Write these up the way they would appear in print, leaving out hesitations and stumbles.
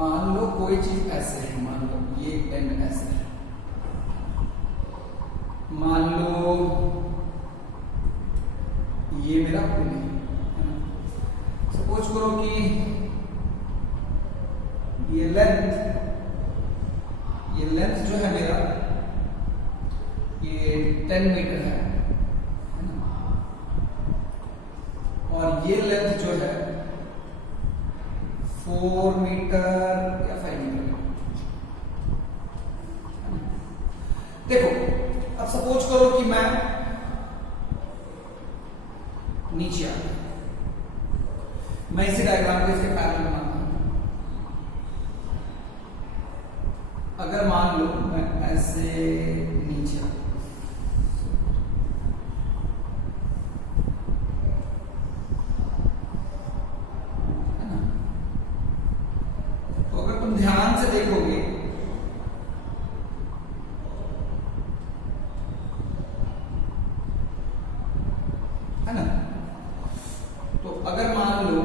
मान लो कोई चीज ऐसे है, मान लो ये एंड ऐसे है, मान लो ये मेरा पुली है ना। सपोज करो कि ये लेंथ जो है मेरा ये 10 मीटर है ना, और ये लेंथ जो है 4 मीटर या 5 मीटर। देखो अब सपोज करो कि मैं नीचे आ गया, मैं इसी डायग्राम को इसके पैरेलल बनाता हूं। अगर मान लो मैं ऐसे नीचे आ गया, है ना, तो अगर तुम ध्यान से देखोगे है ना, तो अगर मान लो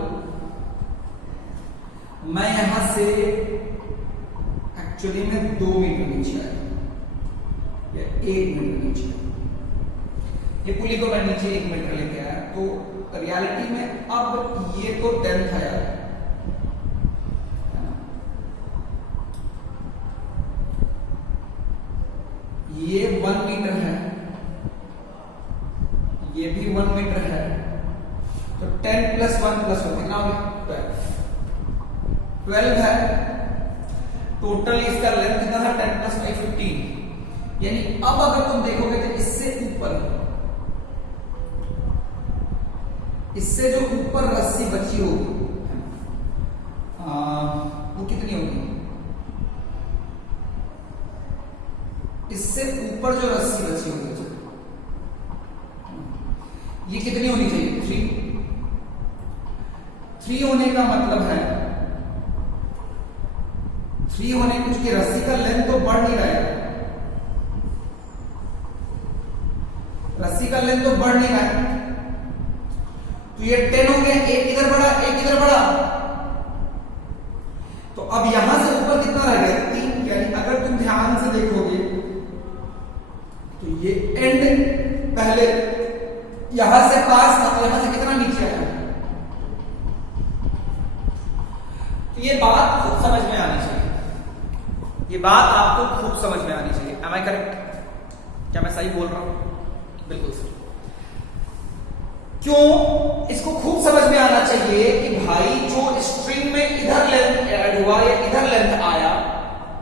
मैं यहां से एक्चुअली में 2 मीटर नीचे आया या 1 मीटर नीचे आया, ये पुली को मैं नीचे 1 मीटर लेके आया, तो रियलिटी में अब ये तो 10th आया है ना, ये 1 मीटर है, ये भी 1 मीटर है, तो 10 + 1 + 1 कितना हो गया 12 है। टोटल इसका लेंथ कितना है 10 + 5 15। यानी अब अगर तुम देखोगे तो इससे जो ऊपर रस्सी बची होगी वो कितनी होगी, इससे ऊपर जो रस्सी बची होगी ये कितनी होनी चाहिए 3 होने का मतलब है 3 होने कुछ की रस्सी का लेंथ तो बढ़ नहीं रहा है, रस्सी का लेंथ तो बढ़ नहीं रहा है, तो ये 10 हो गया, एक इधर बढ़ा एक इधर बढ़ा, तो अब यहां से ऊपर कितना रह गया 3। यानी अगर तुम ध्यान से देखोगे तो ये एंड पहले यहां से पास था, यहां से कितना नीचे आया, तो ये बात खूब समझ में आनी चाहिए, ये बात आपको खूब समझ में आनी चाहिए। Am I correct? क्या मैं सही बोल रहा हूं? बिल्कुल सही। क्यों इसको खूब समझ में आना चाहिए कि भाई जो स्ट्रिंग में इधर लेंथ ऐड हुआ या इधर लेंथ आया,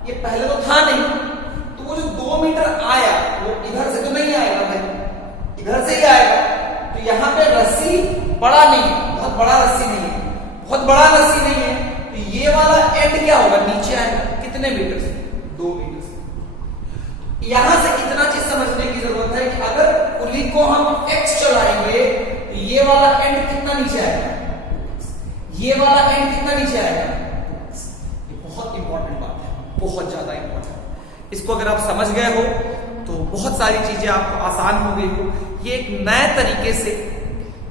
ये पहले तो था नहीं, तो वो जो 2 मीटर आया वो इधर से तो नहीं आएगा भाई, इधर से ही आएगा, तो यहां पे रस्सी बड़ा नहीं है, बहुत बड़ा रस्सी नहीं है, बहुत बड़ा रस्सी नहीं है, तो ये वाला एंड क्या होगा नीचे आएगा, कितने मीटर से 2 मीटर से। यहां से इतना चीज समझने की जरूरत है कि अगर पुली को हम एक्स चलाएंगे तो ये वाला एंड कितना नीचे आएगा, ये वाला एंड कितना नीचे आएगा। ये बहुत इंपॉर्टेंट बात है, बहुत ज्यादा इंपॉर्टेंट। इसको अगर आप समझ गए हो तो बहुत सारी चीजें आपको आसान हो गई हो। ये एक नए तरीके से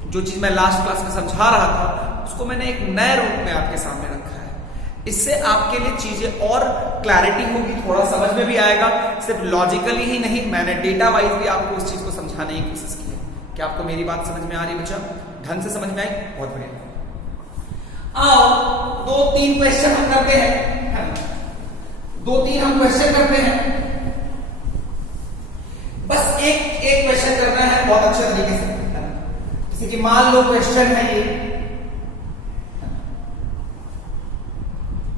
जो चीज मैं लास्ट क्लास में समझा रहा था उसको मैंने एक नए रूप में आपके सामने रखा है। इससे आपके लिए चीजें और क्लैरिटी होगी, थोड़ा समझ में भी आएगा। सिर्फ लॉजिकली ही नहीं, मैंने डेटा वाइज भी आपको उस चीज को समझाने की कोशिश की है। क्या आपको मेरी बात समझ में आ रही है बच्चा? ढंग से समझ में आई? बहुत बढ़िया। आओ 2-3 क्वेश्चन हम करते हैं, 2-3 हम क्वेश्चन करते हैं। बस एक क्वेश्चन करना है बहुत अच्छे तरीके से। जैसे कि मान लो क्वेश्चन है ये,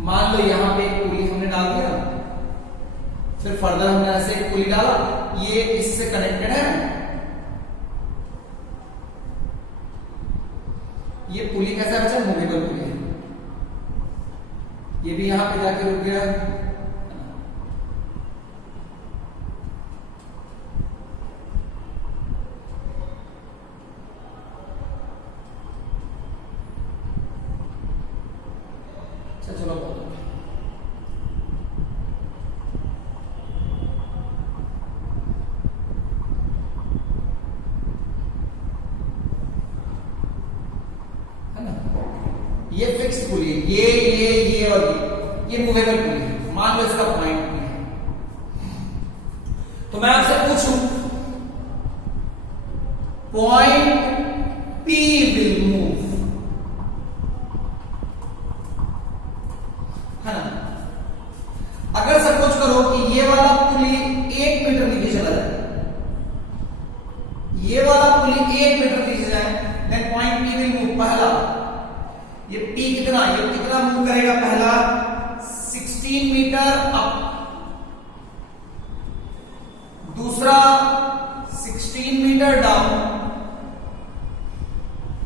मान लो यहां पे एक पुली हमने डाल दिया, फिर फर्दर हमने ऐसे एक पुली डाला, ये इससे कनेक्टेड है, ये पुली कैसा बचा, मूवेबल पुली है, ये भी यहां पे जाके रुक गया। चलो है ना, ये फिक्स पुली है, ये और ये मूवेबल पुली है, मान लो इसका पॉइंट P है। तो मैं आपसे पूछूं पॉइंट P विल मूव, है ना। अगर सपोज करो कि ये वाला पुली 1 मीटर नीचे चला जाए, ये वाला पुली 1 मीटर नीचे जाए, then point P will move. पहला ये P कितना मूव करेगा, पहला 16 मीटर अप, दूसरा 16 मीटर डाउन,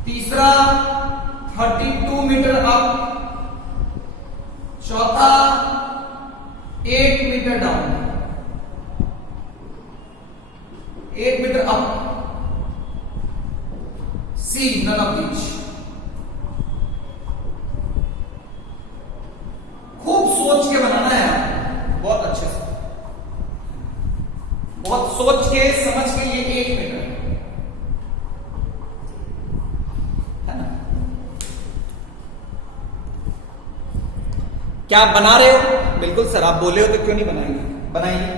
तीसरा 32 मीटर अप, चौथा 8 meter down, 8 meter up. See none of these. खूब सोच के बनाना है आपको, बहुत अच्छे से, बहुत सोच के समझ के। ये 1 मीटर है ना। क्या आप बना रहे हो? बिल्कुल सर, आप बोले हो तो क्यों नहीं बनाएंगे, बनाइए।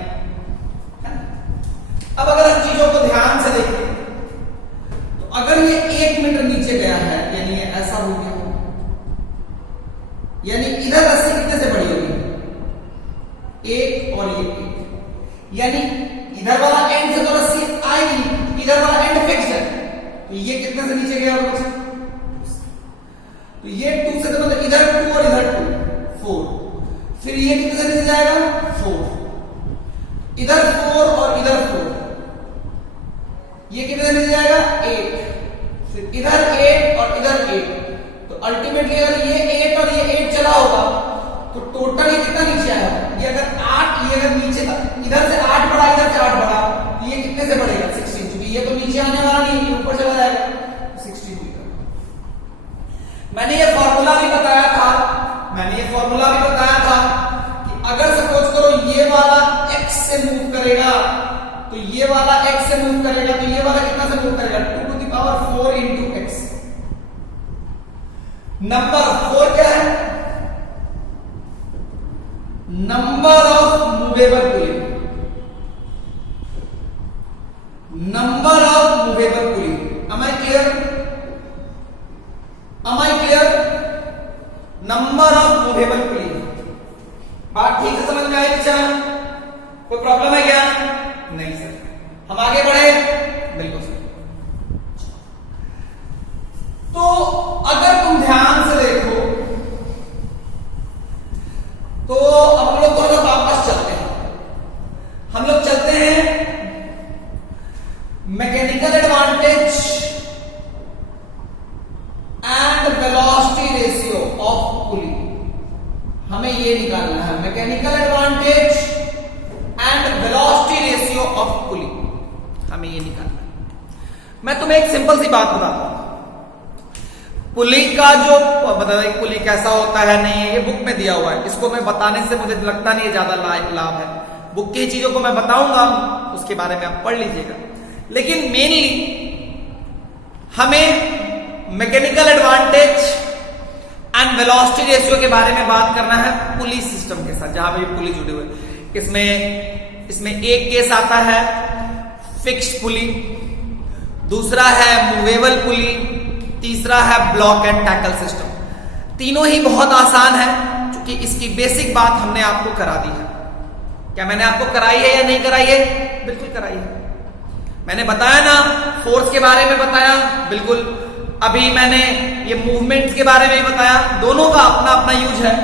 अब अगर हम चीजों को ध्यान से देखें तो अगर ये 1 मीटर नीचे गया है, यानी ये ऐसा हो गया, यानी इधर रस्सी कितने से बड़ी होगी, 1 और ये 1, यानी इधर वाला एंड से तो रस्सी आएगी, इधर वाला एंड फिक्स है, तो ये कितने से नीचे गया होगा, तो ये 2 से, तो मतलब इधर 2 और इधर 2, 4। फिर ये कितने से नीचे जाएगा, 4, इधर 4 और इधर 4, ये कितने से नीचे जाएगा, 8, फिर इधर 8 और इधर 8। तो अल्टीमेटली अगर ये 8 और ये 8 चला होगा तो टोटल ये कितना नीचे आया, ये अगर 8, ये अगर नीचे था, इधर से 8 बढ़ा, इधर से 8 बढ़ा, तो ये कितने से बढ़ेगा, 16, क्योंकि ये तो नीचे आने वाला नहीं, ये ऊपर चला जाएगा, 16 मीटर। मैंने ये फॉर्मूला भी बताया था कि अगर सपोज करो ये वाला x से मूव करेगा, तो ये वाला x से मूव करेगा, तो ये वाला कितना से मूव करेगा, 2 to the power 4 into x। Number 4 क्या है, number of movable pulley, number of movable pulley. Am I clear? Number of movable pulley. बात ठीक से समझ में आई बच्चा? कोई प्रॉब्लम है क्या? नहीं सर। हम आगे बढ़े? बिल्कुल सर। तो अगर तुम ध्यान से देखो तो हम लोग थोड़ा वापस चलते हैं, हम लोग चलते हैं mechanical advantage and velocity ratio of pulley. हमें ये निकालना है, mechanical advantage and velocity ratio of pulley, हमें ये निकालना है। मैं तुम्हें एक सिंपल सी बात बताता हूं, पुली का जो मतलब पुली कैसा होता है नहीं है, ये बुक में दिया हुआ है, इसको मैं बताने से मुझे लगता नहीं है ज्यादा लाभ है। बुक की चीजों को मैं बताऊंगा, उसके बारे में आप पढ़ लीजिएगा। लेकिन मेनली हमें mechanical advantage and velocity ratio के बारे में बात करना है पुली सिस्टम के साथ, जहां पे पुली जुड़े हुए। इसमें एक केस आता है फिक्स्ड पुली, दूसरा है मूवेबल पुली, तीसरा है ब्लॉक एंड टैकल सिस्टम। तीनों ही बहुत आसान है, क्योंकि इसकी बेसिक बात हमने आपको करा दी है। क्या मैंने आपको कराई है या नहीं कराई है? बिल्कुल कराई है। मैंने बताया ना, फोर्स के बारे में बताया, बिल्कुल। अभी मैंने ये मूवमेंट के बारे में बताया, दोनों का अपना अपना यूज है,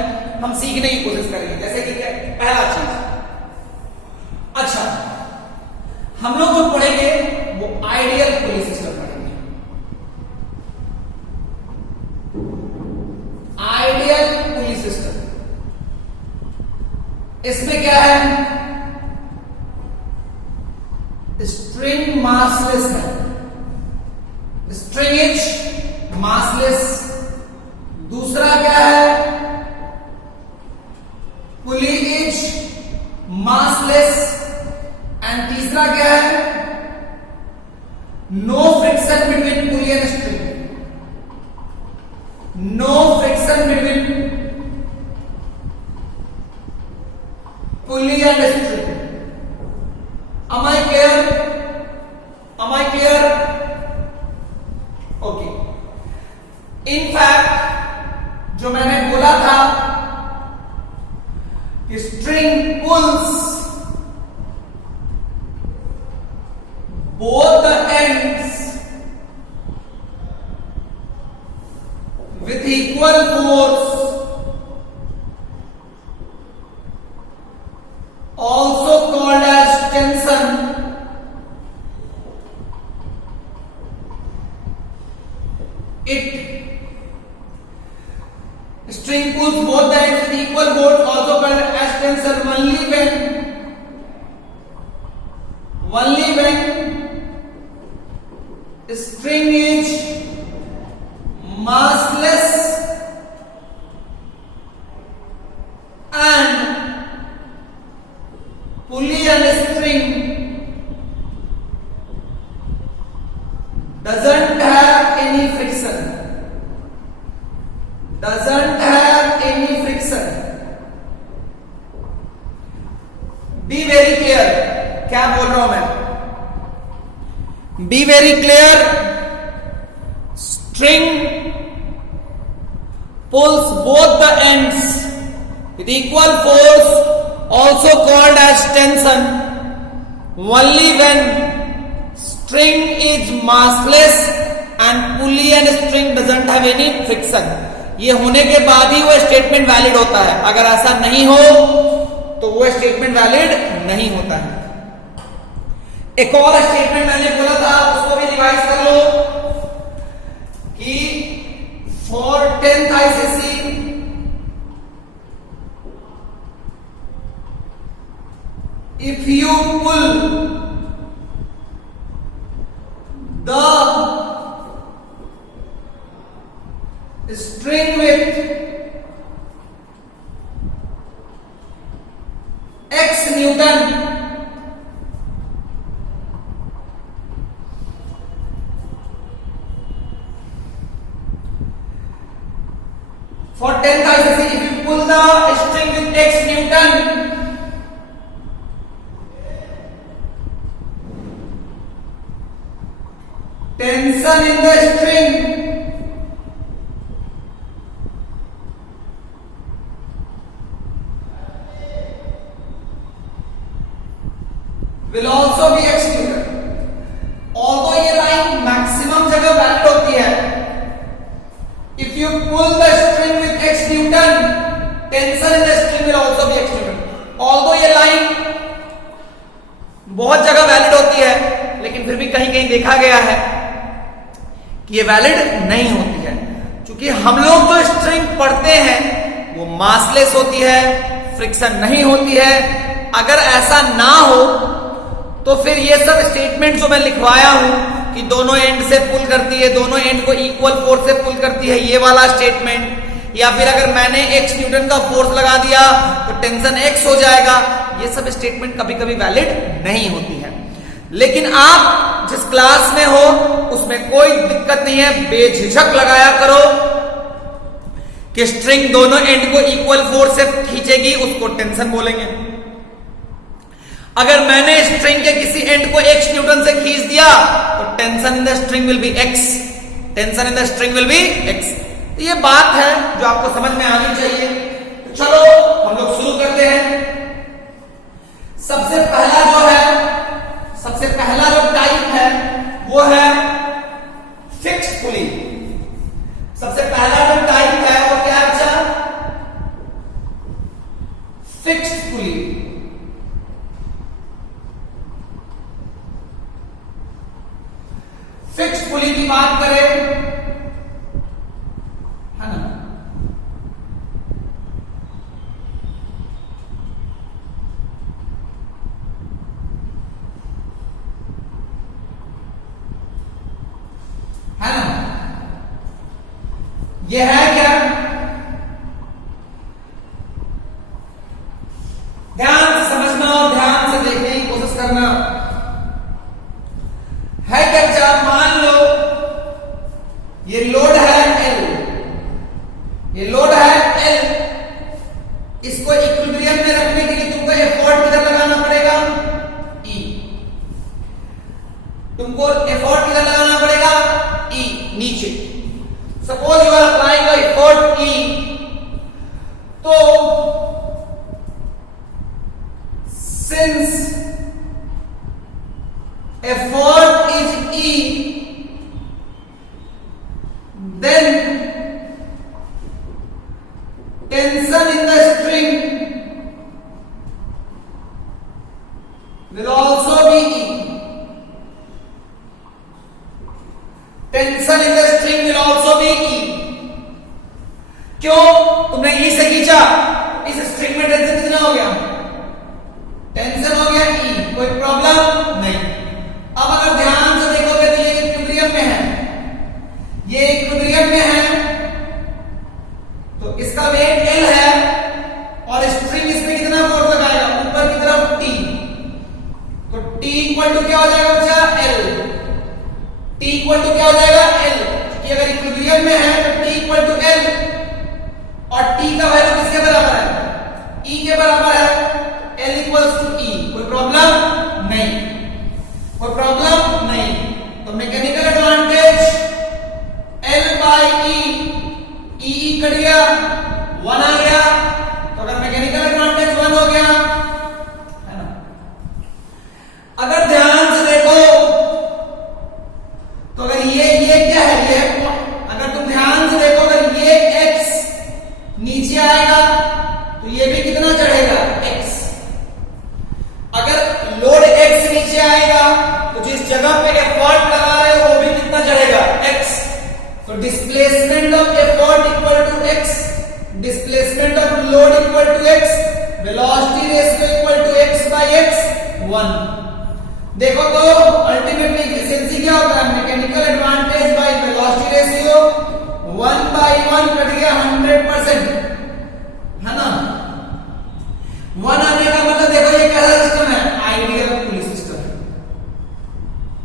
हम सीखने की कोशिश करेंगे। जैसे कि पहला चीज, अच्छा, हम लोग जो पढ़ेंगे वो आइडियल पुली सिस्टम पढ़ेंगे। आइडियल पुली सिस्टम, इसमें क्या है, स्ट्रिंग मासलेस है, स्ट्रिंग इज मासलेस। दूसरा क्या है, पुली इज मासलेस। एंड तीसरा क्या है, no friction between pulley and string, no friction between pulley and string. Am I clear? Am I clear? Okay. In fact, जो मैंने बोला था कि string pulls both the ends with equal force, also called as tension. String pulls both the ends with equal force, also called as tension, only when string is massless and pulley and string doesn't have any friction. Be very clear. क्या बोल रहा हूं मैं? Be very clear. String pulls both the ends with equal force, also called as tension, only when string is massless and pulley and string doesn't have any friction. ये होने के बाद ही वो स्टेटमेंट वैलिड होता है. अगर ऐसा नहीं हो तो वो स्टेटमेंट वैलिड नहीं होता है. एक और स्टेटमेंट मैंने बोला था, उसको भी रिवाइज कर लो कि for 10th ICC if you pull the string with x Newton, for 10th ICC, if you pull the string with x Newton, tension in the string will also be x Newton. Although ये line maximum जगह valid होती है, if you pull the string with x Newton, tension in the string will also be x Newton. Although ये line बहुत जगह valid होती है, लेकिन फिर भी कहीं कहीं देखा गया है कि ये वैलिड नहीं होती है, क्योंकि हम लोग जो स्ट्रिंग पढ़ते हैं वो मासलेस होती है, फ्रिक्शन नहीं होती है. अगर ऐसा ना हो तो फिर ये सब स्टेटमेंट जो मैं लिखवाया हूं कि दोनों एंड से पुल करती है, दोनों एंड को इक्वल फोर्स से पुल करती है, ये वाला स्टेटमेंट, या फिर अगर मैंने x न्यूटन का फोर्स लगा दिया तो टेंशन x हो जाएगा, ये सब स्टेटमेंट कभी कभी वैलिड नहीं होती है. लेकिन आप जिस क्लास में हो उसमें कोई दिक्कत नहीं है, बेझिझक लगाया करो कि स्ट्रिंग दोनों एंड को इक्वल फोर्स से खींचेगी, उसको टेंशन बोलेंगे. अगर मैंने स्ट्रिंग के किसी एंड को x न्यूटन से खींच दिया तो tension in the string will be x, tension in the string will be x. ये बात है जो आपको समझ में आनी चाहिए. तो चलो हम लोग शुरू करते हैं. सबसे पहला जो टाइप है वो है फिक्स्ड पुली. सबसे पहला जो टाइप है वो क्या है? Fixed pulley. फिक्स्ड पुली की बात करें, है ना, ये है क्या? ध्यान से समझना और ध्यान से देखने की कोशिश करना. है क्या? जब मान लो ये लोड है L, ये लोड है L, इसको इक्विलिब्रियम में रखने के लिए तुमको effort tension in the string will also be E. Tension in the string will also be E. क्यों? तुमने E से खींचा, इस स्ट्रिंग में टेंशन कितना हो गया? टेंशन हो गया E. कोई प्रॉब्लम नहीं। अब अगर ध्यान से देखोगे तो ये इक्विलिब्रियम में है, ये इक्विलिब्रियम में है, तो इसका वेट L है और स्ट्रिंग इस पे कितना फोर्स लगाएगा? ऊपर की तरफ T। तो T इक्वल टू क्या हो जाएगा बच्चा? L। T इक्वल टू क्या हो जाएगा? L। क्योंकि अगर इक्विलिब्रियम में है तो T इक्वल टू L और T का वैल्यू किसके बराबर है? E के बराबर है। L equals to E। कोई प्रॉब्लम नहीं, कोई प्रॉब्लम नहीं। तो mechanical advantage L by E, E cut गया, 1 आ गया। तो अगर मैकेनिकल एडवांटेज 1 हो गया, अगर ध्यान से देखो तो अगर ये क्या है? ये अगर तुम ध्यान से देखो, अगर ये x नीचे आएगा तो ये भी कितना चढ़ेगा? x। अगर लोड x नीचे आएगा तो जिस जगह पे एफर्ट लगा रहे हो वो भी कितना चढ़ेगा? x। तो displacement of effort equal to x, displacement of load equal to x, velocity ratio equal to x by x 1। देखो तो अल्टीमेटली एफिशिएंसी क्या होता है? Mechanical advantage by velocity ratio 1/1 cut गया 100%, है ना? 1 आने का मतलब देखो ये कैसा सिस्टम है? Ideal pulley system.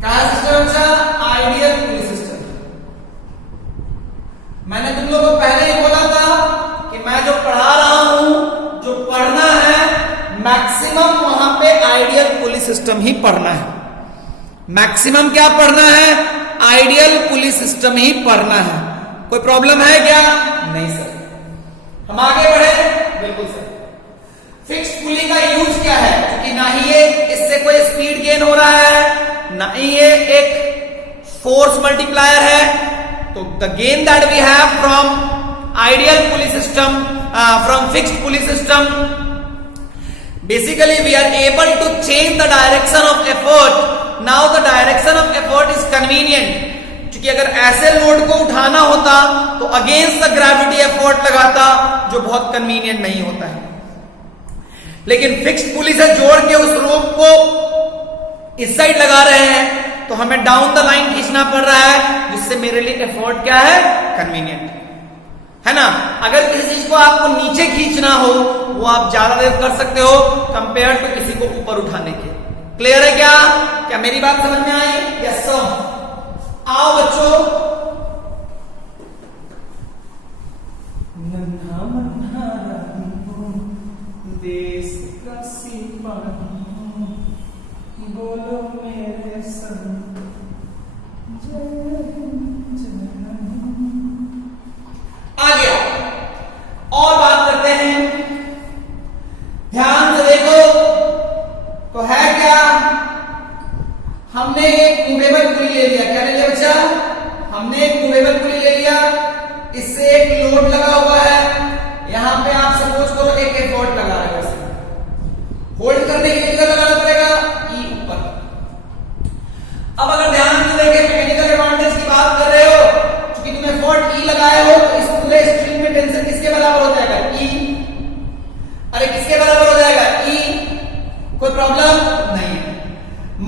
कैसा सिस्टम? अच्छा, आइडियल पुली सिस्टम। मैंने तुम लोगों को पहले ही बोला था कि मैं जो पढ़ा रहा हूं, जो पढ़ना है मैक्सिमम वहां पे आइडियल पुली सिस्टम ही पढ़ना है। मैक्सिमम क्या पढ़ना है? आइडियल पुली सिस्टम ही पढ़ना है। कोई प्रॉब्लम है क्या? नहीं सर। हम आगे बढ़े? बिल्कुल सर। फिक्स्ड पुली का यूज क्या है? क्योंकि ना ही ये इससे कोई स्पीड गेन हो रहा है, ना ही ये एक फोर्स मल्टीप्लायर है। तो the gain that we have from ideal pulley system, from fixed pulley system, basically we are able to change the direction of effort. Now the direction of effort is convenient. क्योंकि अगर ऐसे load को उठाना होता तो against the gravity effort लगाता, जो बहुत कन्वीनियंट नहीं होता है। लेकिन फिक्स्ड पुली से जोड़ के उस रोप को इस साइड लगा रहे हैं तो हमें डाउन द लाइन खींचना पड़ रहा है, जिससे मेरे लिए एफर्ट क्या है? कन्वीनियंट है ना? अगर किसी चीज को आपको नीचे खींचना हो वो आप ज्यादा देर कर सकते हो कंपेयर टू किसी को ऊपर उठाने के। क्लियर है क्या? क्या मेरी बात समझ में आई? Yes sir. आओ बच्चों, नन्हा मन्हा देश का सिपाही, बोलो मेरे संग आ गया। और बात करते हैं, ध्यान से देखो तो है क्या? हमने एक मूवेबल पुली ले लिया। क्या ले लिया बच्चा? हमने एक मूवेबल पुली ले लिया, इससे एक लोड लगा हुआ है। यहां पे आप सपोज करो एक एफर्ट लगा रहे हो, होल्ड करने के लिए कितना लगाना पड़ेगा? ई ऊपर। अब अगर ध्यान से देखें, मैकेनिकल एडवांटेज की बात कर रहे हो, क्योंकि तुम एफर्ट ई लगाए हो तो इस पूरे स्ट्रिंग में टेंशन किसके बराबर हो जाएगा? ई। अरे किसके बराबर हो जाएगा? ई। कोई प्रॉब्लम नहीं।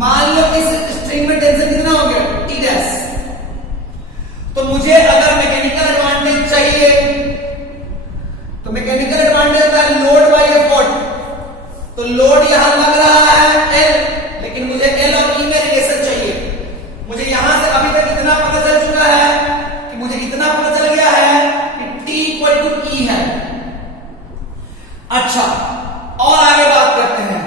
मान लो इस स्ट्रिंग में टेंशन कितना हो गया? T dash. तो मुझे अगर मैकेनिकल एडवांटेज चाहिए तो मैकेनिकल एडवांटेज होता है लोड बाय एफर्ट। तो लोड यहां लग रहा है एल, लेकिन मुझे एल और ई में रिलेशन चाहिए। मुझे यहां से अभी तक इतना पता चल चुका है कि मुझे इतना पता चल गया है कि T इक्वल टू E है। अच्छा, और आगे बात करते हैं।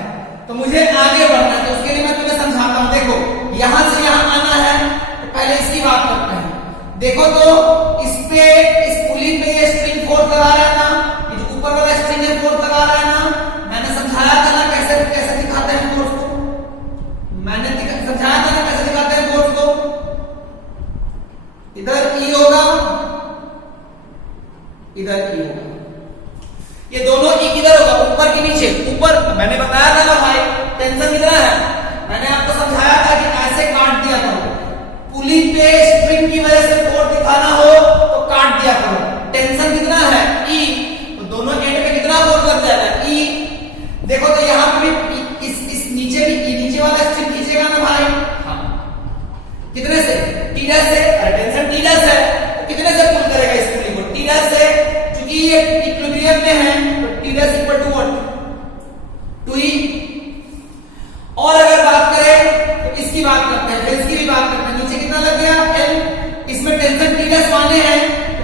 तो मुझे आगे बढ़ना है, तो उसके लिए मैं तुम्हें समझाता हूं। देखो, यहां से यहां आना है तो पहले इसकी बात करते हैं। देखो तो इस पे, इस पुली पे ये स्ट्रिंग फोर्स लगा रहा है ना, ये जो ऊपर वाला स्ट्रिंग है फोर्स लगा रहा है ना। मैंने समझाया था ना कैसे कैसे दिखाते हैं फोर्स को। मैंने समझाया था ना कैसे दिखाते हैं फोर्स को। इधर E होगा, इधर E होगा। ये दोनों ई किधर होगा, ऊपर कि नीचे? ऊपर। मैंने बताया था ना भाई टेंशन कितना है, मैंने आपको समझाया था कि ऐसे काट दिया करो, पुली पे स्ट्रिंग की वजह से फोर्स दिखाना हो तो काट दिया करो। टेंशन कितना है, ई, तो दोनों एंड पे कितना फोर्स लग जाएगा, ई। देखो तो यहां पे इस नीचे भी ई, नीचे वाला स्ट्रिंग खींचेगा ना भाई, हाँ, कितने से? टी डैश से। अरे टेंशन टी डैश है तो कितने से पुल करेगा इस पुली को? टी डैश से। क्योंकि ये इक्विलिब्रियम में है तो T dash equal to what, 2e। और अगर बात करें तो इसकी बात करते हैं, फिर इसकी भी बात करते हैं, नीचे कितना लग गया, l। इसमें टेंशन टी डैश माने हैं तो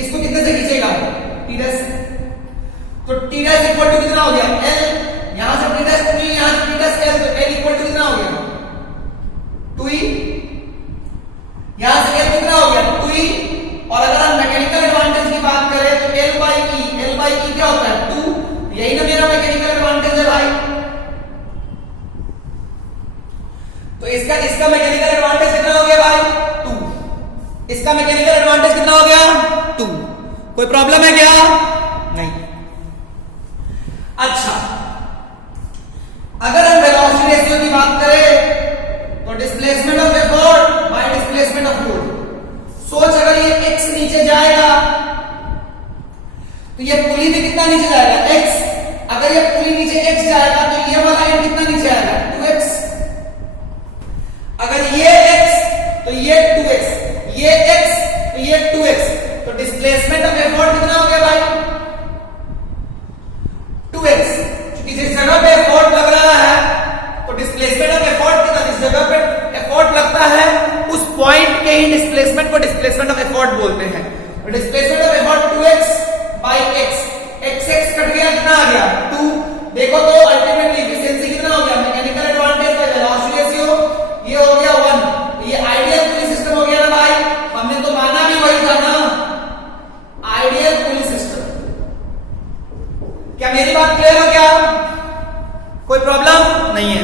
इसको कितने से खींचेगा, टी डैश। तो टी डैश इक्वल टू कितना हो गया, l। यहां से टी डैश 2e, यहां से टी डैश l, तो l इक्वल टू कितना हो गया, 2e। यहां से l कितना हो गया, 2e। और अगर हम मैकेनिकल एडवांटेज की बात करें तो l बाई e क्या होता है, 2। यही ना मेरा मैकेनिकल एडवांटेज है भाई। तो इसका मैकेनिकल एडवांटेज कितना हो गया भाई, 2। इसका मैकेनिकल एडवांटेज कितना हो गया, 2। कोई प्रॉब्लम है क्या, नहीं। अच्छा, अगर हम वेलोसिटी रेशियो की बात करें तो displacement of effort bye displacement of load. सोच अगर ये x नीचे जाएगा तो ये पुली में कितना नीचे जाएगा, x। अगर ये पुली नीचे x जाएगा तो ये वाला एंड कितना नीचे आएगा, 2x। अगर ये x तो ये 2x, ये x तो ये 2x, तो डिस्प्लेसमेंट ऑफ एफर्ट कितना हो गया भाई, 2x। क्योंकि जिस जगह पे एफर्ट लग रहा है तो डिस्प्लेसमेंट ऑफ एफर्ट कितना, जिस जगह पे एफर्ट लगता है उस पॉइंट के ही डिस्प्लेसमेंट को डिस्प्लेसमेंट ऑफ एफर्ट बोलते हैं। तो displacement of effort 2x by x, x cut गया, कितना आ गया, 2। देखो तो अल्टीमेटली एफिशिएंसी कितना हो गया, mechanical advantage by velocity ratio, ये हो गया 1। ये आइडियल पुली सिस्टम हो गया ना भाई, हमने तो माना भी वही था ना, आइडियल पुली सिस्टम। क्या मेरी बात क्लियर हो क्या, कोई प्रॉब्लम नहीं है?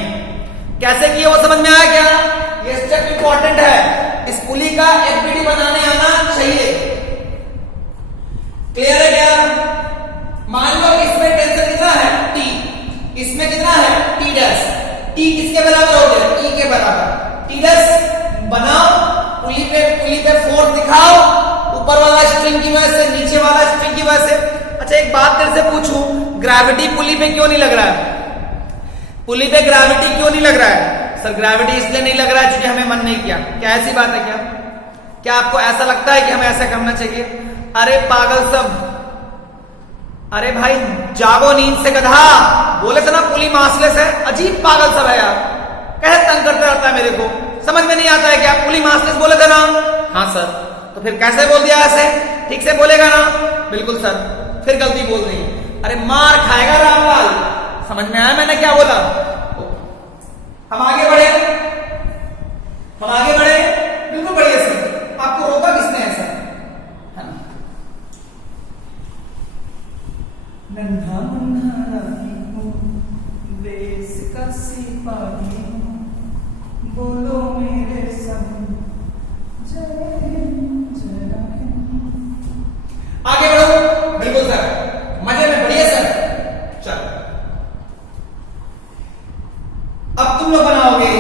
कैसे किए वो समझ में आया क्या? ये स्टेप इंपॉर्टेंट है, इस पुली का एफबीडी बनाने आना चाहिए। क्लियर है क्या? मान लो इसमें टेंशन कितना है, T, इसमें कितना है, T डैश। T किसके बराबर हो गया, E के बराबर। T डैश बनाओ, पुली पे फोर्स दिखाओ, ऊपर वाला स्ट्रिंग की वजह से, नीचे वाला स्ट्रिंग की वजह से। अच्छा एक बात तेरे से पूछूं, ग्रेविटी पुली पे क्यों नहीं लग रहा है, पुली पे ग्रेविटी क्यों नहीं लग रहा है? सर ग्रेविटी इसलिए नहीं लग रहा है क्योंकि हमें मन नहीं किया। क्या ऐसी बात है क्या? क्या आपको ऐसा लगता है कि हमें ऐसा करना चाहिए? अरे पागल सब, अरे भाई जागो नींद से गधा, बोले थे ना पुली मासलेस है, अजीब पागल सब है यार, कहे तंग करता रहता है मेरे को, समझ में नहीं आता है क्या? पुली मासलेस बोले थे ना, हाँ सर, तो फिर कैसे बोल दिया ऐसे? ठीक से बोलेगा ना? बिल्कुल सर, फिर गलती बोल दी, अरे मार खाएगा रामलाल। समझ में आया मैंने क्या बोला? हम आगे बढ़े, हम आगे बढ़े, बिल्कुल बढ़िया सर। आपको रोका किसने ऐसा, है ना? नन्हा मुन्ना राही हूँ, देश का सिपाही हूँ, बोलो मेरे संग जय हिंद जय हिंद। आगे बढ़ो, बिल्कुल सर, मजे में बढ़िया सर। चलो अब तुम लोग बनाओगे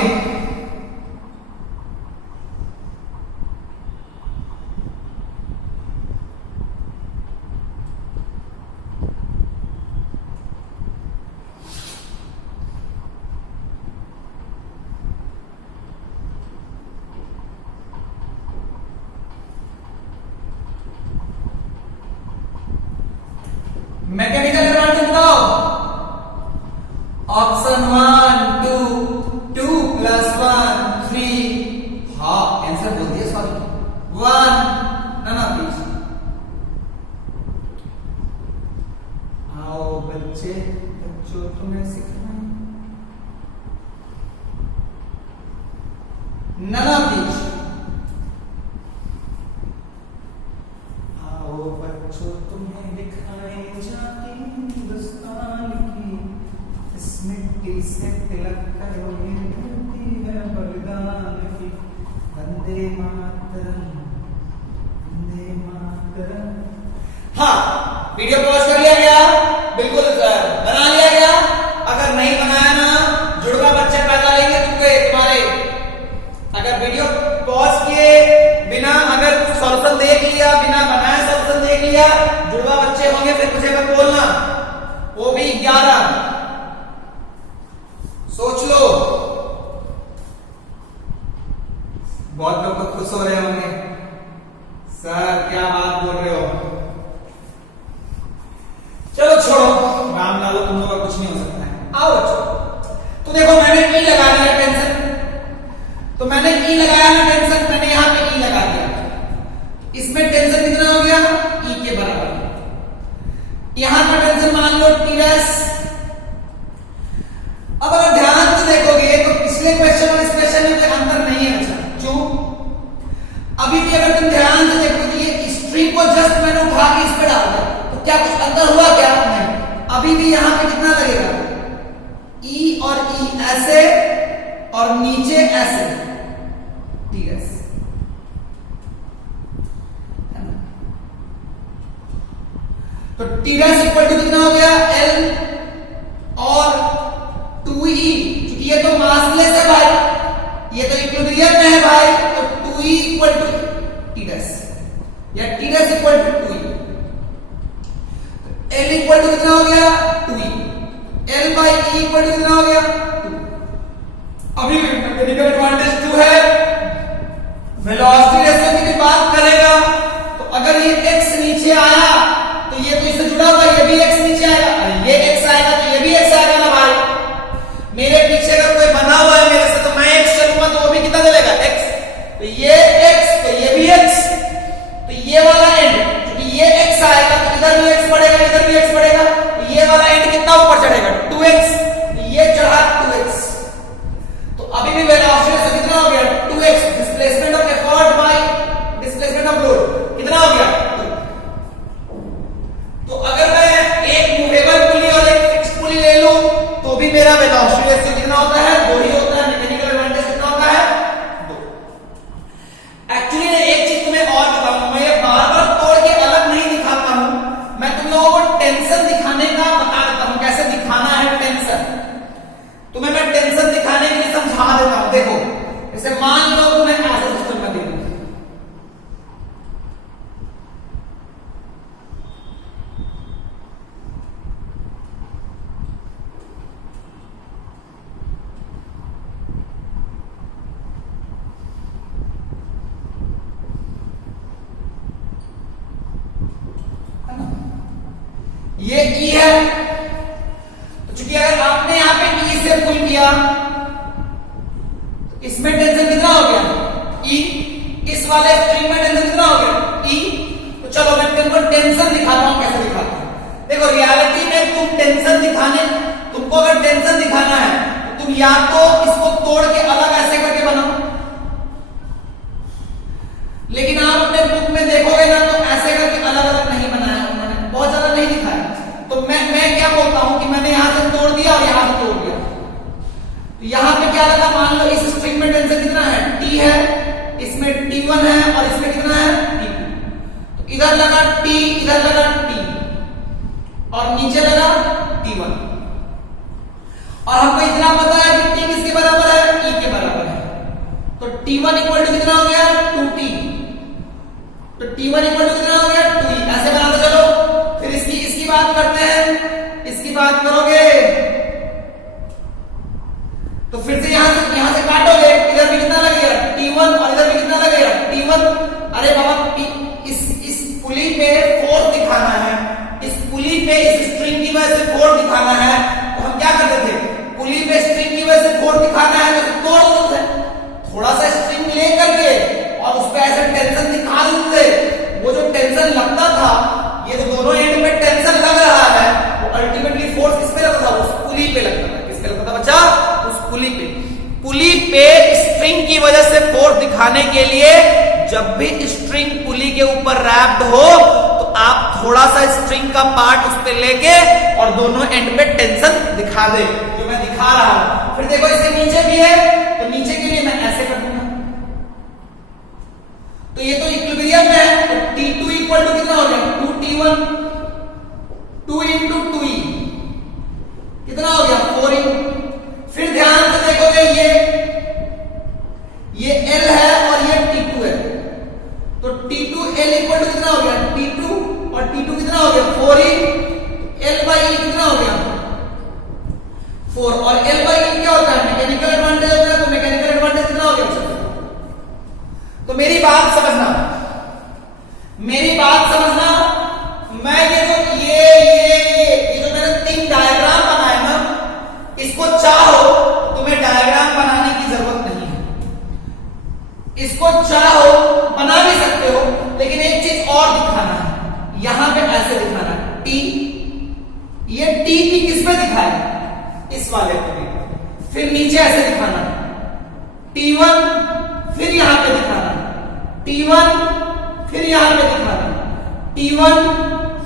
मैकेनिकल एडवांटेज बताओ। Option 1 2 2 plus 1 3। हाँ आंसर बोल दिया सॉरी 1 ना प्लीज। आओ बच्चे, बच्चों तुम्हें सिखाएं ना प्लीज। आओ बच्चों तुम्हें दिखाएं जाती हिंदुस्तान की, इस मिट्टी से तिलक करो ये धरती है बलिदान की। वंदे मातरम, वंदे मातरम। हाँ वीडियो पॉज कर लिया गया। बिल्कुल सर, बना लिया गया। अगर नहीं बनाया ना, जुड़वा बच्चे पैदा लेंगे तुम्हारे। अगर वीडियो पॉज किए बिना, अगर सॉल्यूशन देख लिया, बिना बनाए सॉल्यूशन देख लिया, जुड़वा बच्चे होंगे। फिर मुझे मत बोलना, वो भी 11। सोच लो। बहुत लोग तो खुश हो रहे होंगे, सर क्या बात बोल रहे हो। चलो छोड़ो, राम लालो, तुम लोग का कुछ नहीं हो सकता है। आओ बच्चों, तो देखो मैंने ई लगा दिया टेंशन, तो मैंने ई लगाया ना टेंशन, मैंने यहां पे ई लगा दिया। इसमें टेंशन कितना हो गया, ई के बराबर। यहां पर टेंशन मान लो टी डैश। अब अगर ध्यान से देखोगे तो पिछले क्वेश्चन और इस क्वेश्चन में कोई अंतर नहीं है बच्चा। क्यों? अभी भी अगर तुम ध्यान से देखो तो ये स्ट्रिंग को जस्ट मैंने उठा के इस पे डाल दिया, तो क्या कुछ अंतर हुआ क्या? नहीं। अभी भी यहां पे कितना लगेगा, ई और ई ऐसे और नीचे ऐसे, टी एस। तो टी डैश इक्वल टू कितना हो गया, एल और 2e। क्योंकि ये तो मासलेस है भाई, ये तो इक्विलिब्रियम में है भाई, तो 2e equal to T dash, या T dash equal to 2e। L equal to कितना हो गया, 2e। L by E equal to कितना हो गया, 2। अभी मैकेनिकल एडवांटेज 2 है। वेलोसिटी रेशियो की भी बात करेगा तो अगर ये x नीचे आया तो ये तो इससे जुड़ा हुआ, ये भी x नीचे आएगा, अरे ये x आएगा तो ये भी x आएगा ना भाई। मेरे पीछे अगर कोई बना हुआ है मेरे से, तो मैं x चलूंगा तो वो भी कितना चलेगा, x। तो ये x, तो ये भी x। तो ये वाला एंड, क्योंकि ये x आएगा तो इधर भी x बढ़ेगा, इधर भी x बढ़ेगा, तो ये वाला एंड कितना ऊपर चढ़ेगा, 2x। तो ये चढ़ा 2x। तो अभी भी वेलोसिटी से कितना हो गया, 2x। Displacement of effort bye displacement of load कितना हो गया, 2। तो अगर मैं एक मूवेबल पुली और एक फिक्स्ड पुली ले लूं तो भी मेरा वेलोसिटी रेशियो कितना होता है, 2 ही होता है। मैकेनिकल एडवांटेज कितना होता है, 2। एक्चुअली एक चीज तुम्हें और बताऊंगा, मैं ये बार-बार तोड़ के अलग नहीं दिखाता हूं, मैं तुम लोगों को टेंशन दिखाने का बता देता हूं, कैसे दिखाना है टेंशन। तुम्हें मैं टेंशन दिखाने के लिए समझा देता हूं। देखो, जैसे मान लो तुम्हें ऐसा सिस्टम में दे दूं, ये ई है, तो चूंकि अगर आपने यहां पे ई से पुल किया तो इसमें टेंशन कितना हो गया, ई। इस वाले स्ट्रिंग में टेंशन कितना हो गया, ई। तो चलो मैं तुमको टेंशन दिखाता हूं, कैसे दिखाता हूं। देखो रियलिटी में तुमको अगर टेंशन दिखाना है तो तुम या तो इसको तोड़ के अलग ऐसे करके बनाओ, लेकिन आप अपने बुक में देखोगे ना तो ऐसे करके अलग अलग नहीं बनाया उन्होंने, बहुत ज्यादा नहीं दिखाया। तो मैं क्या बोलता हूं कि मैंने यहां से तोड़ दिया और यहां से तोड़ दिया, तो यहां पे क्या लगा, मान लो इस स्ट्रिंग में टेंशन कितना है, T है, इसमें T1 है और इसमें कितना है, T2। तो इधर लगा T, इधर लगा T और नीचे लगा T1। और हमको इतना पता है कि T किसके बराबर है, E के बराबर है। तो T1 इक्वल टू कितना हो गया, 2T। तो T1 इक्वल टू कितना हो गया, 2E। ऐसे बनाते चलो। फिर इसकी बात करते हैं, इसकी बात करोगे तो फिर से यहां से काटोगे, इधर भी कितना लगेगा, T1 और इधर भी कितना लगेगा, T1। अरे बाबा, इस पुली पे फोर्स दिखाना है, इस पुली पे इस स्ट्रिंग की वजह से फोर्स दिखाना है, तो हम क्या करते थे, पुली पे स्ट्रिंग की वजह से फोर्स दिखाना है तो तोड़ देते थे, थोड़ा सा स्ट्रिंग ले करके और उस पे ऐसे टेंशन दिखा देते। वो जो टेंशन लगता था, ये जो दोनों एंड पे टेंशन लग रहा है, वो अल्टीमेटली फोर्स किस पे लगता था, उस पुली पे लगता था। किस पे लगता था बच्चा, उस पुली पे। पुली पे स्ट्रिंग की वजह से फोर्स दिखाने के लिए जब भी स्ट्रिंग पुली के ऊपर रैप्ड हो तो आप थोड़ा सा स्ट्रिंग का पार्ट उस पे लेके और दोनों एंड पे टेंशन दिखा दे, जो मैं दिखा रहा हूं। फिर देखो इसके नीचे भी है, तो नीचे के लिए मैं ऐसे कर दूंगा। तो ये तो इक्विलिब्रियम में है, तो T2 इक्वल टू कितना हो गया, 2T1, 2 into 2E। 4E। फिर ध्यान से देखोगे ये L है और ये T2 है, तो T2L इक्वल टू कितना हो गया, T2 और T2 कितना हो गया 4E, L/E कितना हो गया 4, और L/E क्या होता है, मैकेनिकल एडवांटेज होता है, तो मैकेनिकल एडवांटेज कितना हो गया। तो मेरी बात समझना, मैं ये जो मैंने 3 डायग्राम बनाए ना, इसको चाहो तुम्हें डायग्राम बनाने की जरूरत नहीं है, इसको चाहो बना भी सकते हो, लेकिन एक चीज और दिखाना है, यहां पे ऐसे दिखाना है T, ये T भी किस पे दिखा है, इस वाले पे भी, फिर नीचे ऐसे दिखाना T1, फिर यहां पे दिखाना T1, फिर यहां पे दिखाना T1,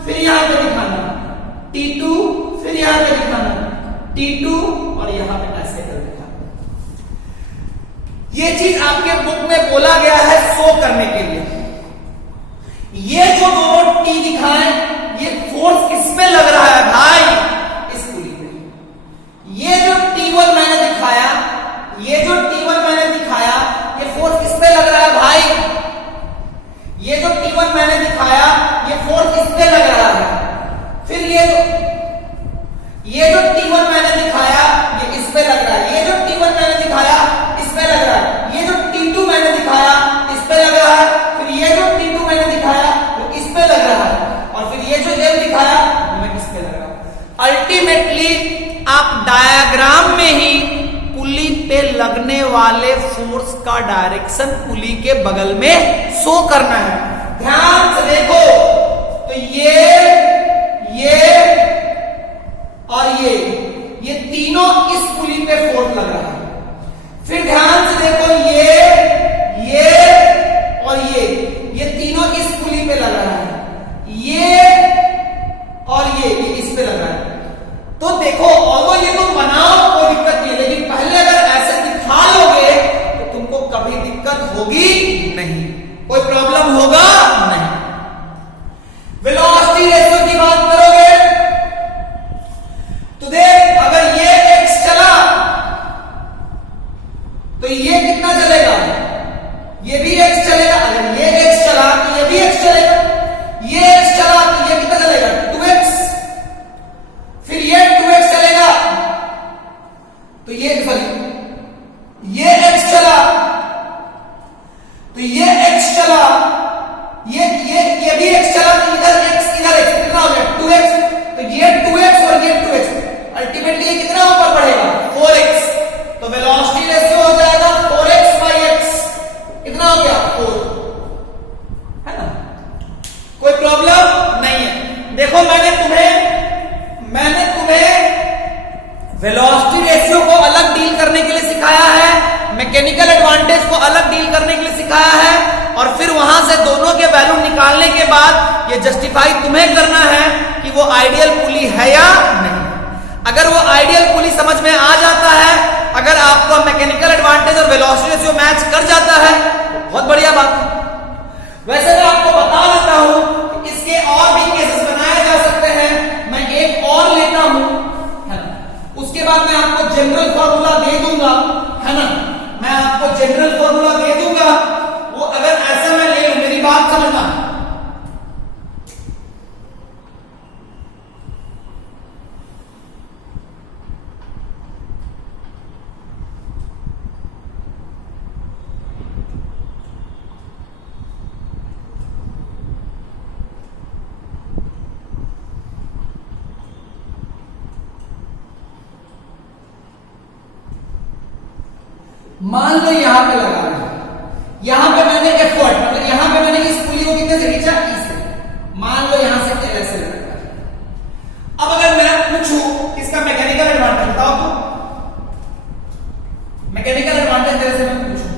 फिर यहां पे दिखाना T2, फिर यहां पे दिखाना T2, और यहां पे ऐसे कर दिखाना। ये चीज आपके बुक में बोला गया है शो करने के लिए। ये जो दोनों T दिखाएं, ये फोर्स किस पे लग रहा है भाई, इस पुली पे। ये जो T1 मैंने दिखाया, ये फोर्स किस पे लग रहा है भाई, ये जो T1 मैंने दिखाया, ये फोर्स किस पे लग रहा है। फिर ये जो T1 मैंने दिखाया, ये इस पे लग रहा है, ये जो T1 मैंने दिखाया इस पे लग रहा है, ये जो T2 मैंने दिखाया इस पे लग रहा है, फिर ये जो T2 मैंने दिखाया वो इस पे लग रहा है, और फिर ये जो L दिखाया वो इस पे लग रहा है। अल्टीमेटली आप डायग्राम में ही पुली पे लगने वाले फोर्स का डायरेक्शन पुली के बगल में शो करना है। ध्यान से देखो, तो ये और ये तीनों इस पुली पे फोर्स लग रहा है। फिर ध्यान से देखो, ये और ये तीनों इस पुली पे लग रहा है, ये और ये इस पे लग रहा है। तो देखो, और ये तुम बनाओ कोई दिक्कत नहीं, लेकिन पहले अगर ऐसे दिखा लोगे तो तुमको कभी दिक्कत होगी नहीं, कोई प्रॉब्लम होगा नहीं। वेलोसिटी रेशियो की बात करोगे तो देख, अगर ये x चला तो ये कितना चलेगा, ये भी x चलेगा, अगर ये x चला तो ये भी x चलेगा, ये x चला तो ये कितना चलेगा 2x, फिर ये 2x चलेगा तो ये x चला तो ये x चला, ये भी x चला, तो इधर x कितना हो गया 2x, तो ये 2x और ये 2x, अल्टीमेटली ये कितना ऊपर बढ़ेगा 4x, तो वेलोसिटी रेशियो हो जाएगा 4x/x, कितना हो गया 4, है ना, कोई प्रॉब्लम नहीं है। देखो, मैंने तुम्हें वेलोसिटी रेशियो को अलग डील करने के लिए सिखाया है, मैकेनिकल एडवांटेज को अलग डील करने के लिए सिखाया है, और फिर वहां से दोनों के वैल्यू निकालने के बाद ये जस्टिफाई तुम्हें करना है कि वो आइडियल पुली है या नहीं। अगर वो आइडियल पुली समझ में आ जाता है, अगर आपका मैकेनिकल एडवांटेज और वेलोसिटी रेशियो मैच कर जाता है तो बहुत बढ़िया बात। वैसे मैं आपको बता देता हूं कि इसके और भी केसेस बनाए जा सकते हैं, मैं एक और लेता हूं, है ना, उसके बाद मैं आपको जनरल फॉर्मूला दे दूंगा, है ना, मैं आपको जनरल फॉर्मूला दे दूंगा, वो अगर ऐसे मैं ले लूं, मेरी बात समझना, मान लो यहां पे लगा रहा है, यहां पे मैंने एफर्ट, मतलब यहां पे मैंने इस पुली को कितने से खींचा, इसे, मान लो यहां से ऐसे लगा है। अब अगर मैं पूछूं किसका मैकेनिकल एडवांटेज बताओ, तो मैकेनिकल एडवांटेज तेरे से मैं पूछूं,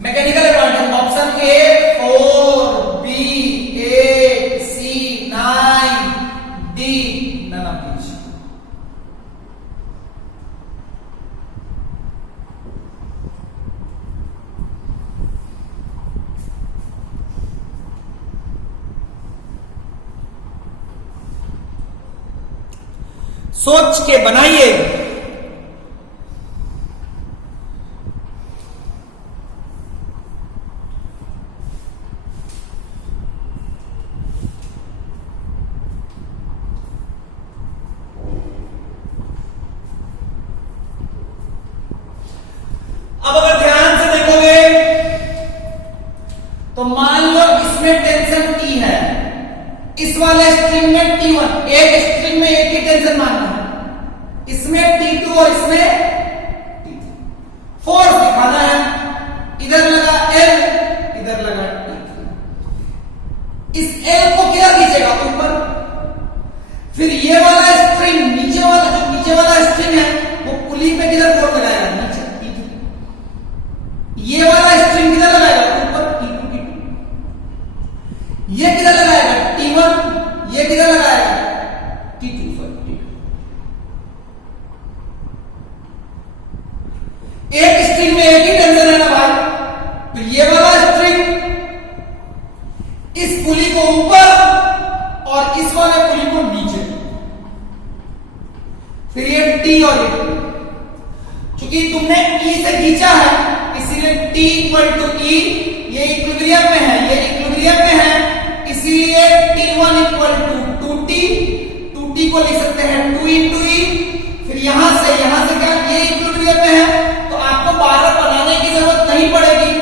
mechanical advantage option A 4, B 8, C 9, D none of these. सोच के बनाइए। अब अगर ध्यान से देखोगे तो मान लो इसमें टेंशन T है, इस वाले स्ट्रिंग में T1, एक स्ट्रिंग में एक ही टेंशन मानना है, इसमें T2 और इसमें T3। फोर्स दिखाना है, इधर लगा L, इधर लगा T3। इस L को क्या कीजिएगा ऊपर, फिर ये वाला स्ट्रिंग नीचे वाला, जो नीचे वाला स्ट्रिंग है वो पुली पे किधर फोर्स लगाएगा, नीचे T3। ये वाला स्ट्रिंग किधर लगाएगा ऊपर, T2 T2। ये किधर लगाएगा T1, ये किधर लगाएगा T2 T2। एक स्ट्रिंग में एक ही टेंशन है ना भाई, तो ये वाला स्ट्रिंग इस पुली को ऊपर और इस वाले पुली को नीचे, फिर ये T और ये T। चूंकि तुमने E से खींचा है इसीलिए T इक्वल टू E, ये इक्विलिब्रियम में है, ये इक्विलिब्रियम में है, इसीलिए T1 equal to 2T, 2T को लिख सकते हैं 2 इंटू E। फिर यहां से क्या, ये इक्विलिब्रियम में है तो आपको बार बनाने की जरूरत नहीं पड़ेगी।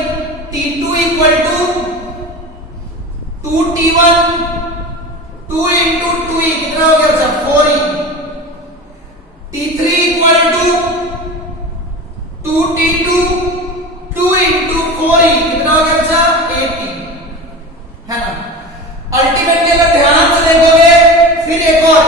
T2 equal to 2T1, 2 into 2E कितना हो गया बच्चा, 4E। T3 equal to 2T2, 2 into 4E कितना हो गया बच्चा, 8E, है ना। अल्टीमेटली अगर ध्यान से देखोगे, फिर एक और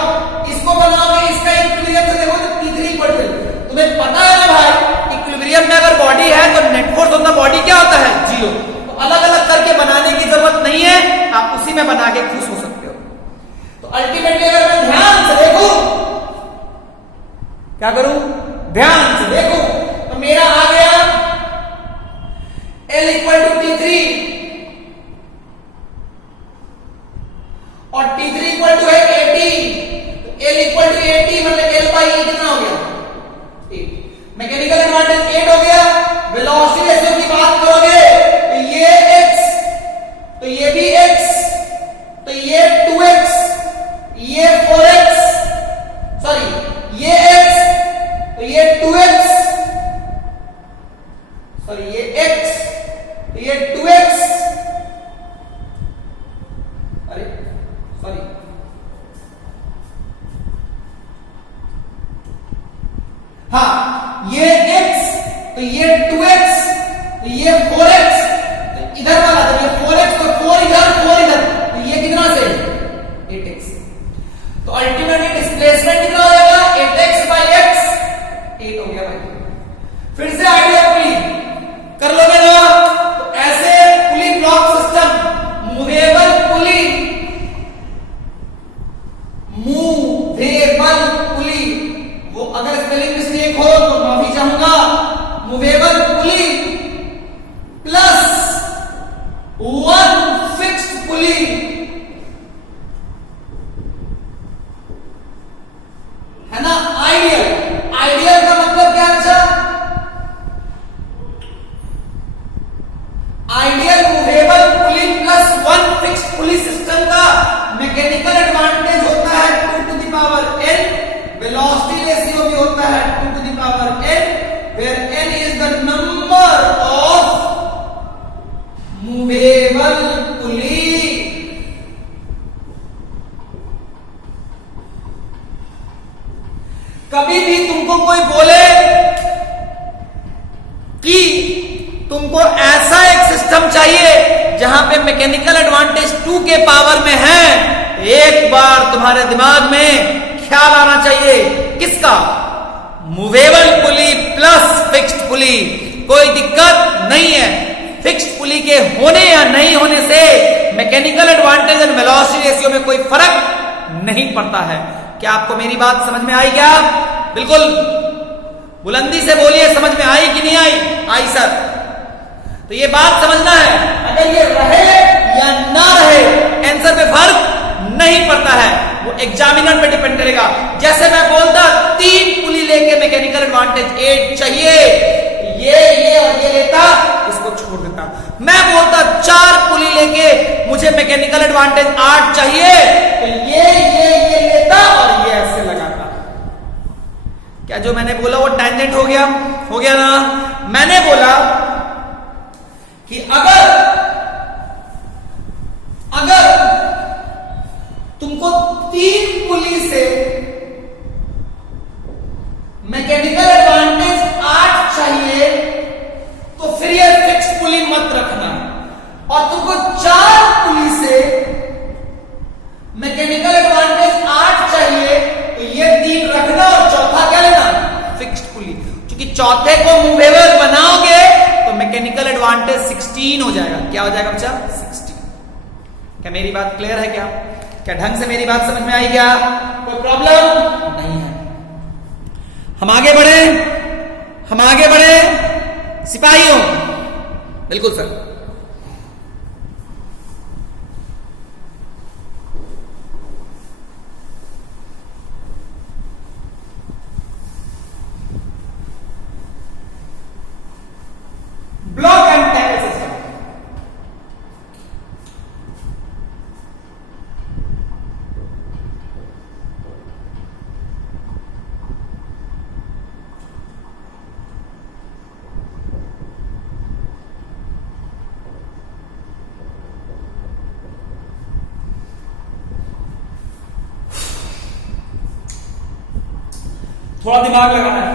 इसको बनाओगे, इसका इक्विलिब्रियम से देखो तो T3 इक्वल टू, तुम्हें पता है ना भाई इक्विलिब्रियम में अगर बॉडी है तो net force on the body क्या होता है, 0। तो अलग अलग करके बनाने की जरूरत नहीं है, आप उसी में बना के खुश हो सकते हो। तो अल्टीमेटली अगर मैं ध्यान से देखूं, क्या करूं, ध्यान से देखूं तो मेरा आ गया L इक्वल टू T3 और T3 इक्वल टू है 80, तो L इक्वल टू 80 मतलब L बाई E कितना हो गया, 8। मैकेनिकल एडवांटेज 8 हो गया। वेलोसिटी रेशियो की बात करोगे तो ये x, तो ये भी x, तो ये 2x, ये 4x, सॉरी ये x, तो ये 2x, सॉरी ये x, तो ये 2x, अरे सॉरी हाँ, ये x, तो ये 2x, तो ये 4x, तो इधर वाला तो ये 4x, तो 4 इधर 4 इधर, तो ये कितना से 8x। तो अल्टीमेटली डिस्प्लेसमेंट कितना हो जाएगा, 8x बाई x, 8 हो गया भाई। फिर से आइडिया पुली कर लोगे ना, तो ऐसे pulley block system, movable pulley, movable pulley, वो अगर स्पेलिंग मिस्टेक हो तो माफी चाहूंगा, movable pulley plus 1 fixed pulley, है ना। आइडियल, आइडियल का मतलब क्या है, ideal movable pulley plus 1 fixed pulley system का मैकेनिकल एडवांटेज होता है 2 to the power n, velocity ratio भी होता है 2 to the power n, where n is the number of movable pulley। कभी भी तुमको कोई बोले कि तुमको ऐसा एक सिस्टम चाहिए जहां पे मैकेनिकल एडवांटेज 2 के पावर में है, एक बार तुम्हारे दिमाग में ख्याल आना चाहिए किसका, movable pulley plus fixed pulley. कोई दिक्कत नहीं है, फिक्स्ड पुली के होने या नहीं होने से mechanical advantage and velocity ratio में कोई फर्क नहीं पड़ता है। क्या आपको मेरी बात समझ में आई क्या, बिल्कुल बुलंदी से बोलिए, समझ में आई कि नहीं आई, आई सर। तो ये बात समझना है, अगर ये रहे या ना रहे आंसर पे फर्क नहीं पड़ता है। वो एग्जामिनर पे डिपेंड करेगा। जैसे मैं बोलता 3 पुली लेके मैकेनिकल एडवांटेज 8 चाहिए, ये और ये लेता, इसको छोड़ देता। मैं बोलता 4 पुली लेके मुझे मैकेनिकल एडवांटेज 8 चाहिए, तो ये लेता और ये ऐसे लगाता। क्या जो मैंने बोला वो टेंजेंट हो गया ना? मैंने बोला कि अगर तुमको 3 पुली से मैकेनिकल एडवांटेज 8 चाहिए तो फिर ये फिक्स पुली मत रखना, और तुमको 4 पुली से मैकेनिकल एडवांटेज 8 चाहिए तो ये 3 रखना और चौथा क्या लेना? Fixed pulley. क्योंकि चौथे को मूवेबल बनाओगे तो मैकेनिकल एडवांटेज 16 हो जाएगा। क्या हो जाएगा बच्चा? 16। क्या मेरी बात क्लियर है? क्या ढंग से मेरी बात समझ में आई? क्या कोई प्रॉब्लम नहीं है? हम आगे बढ़े सिपाहियों। बिल्कुल sir. Block and tackle system. थोड़ा दिमाग लगाना है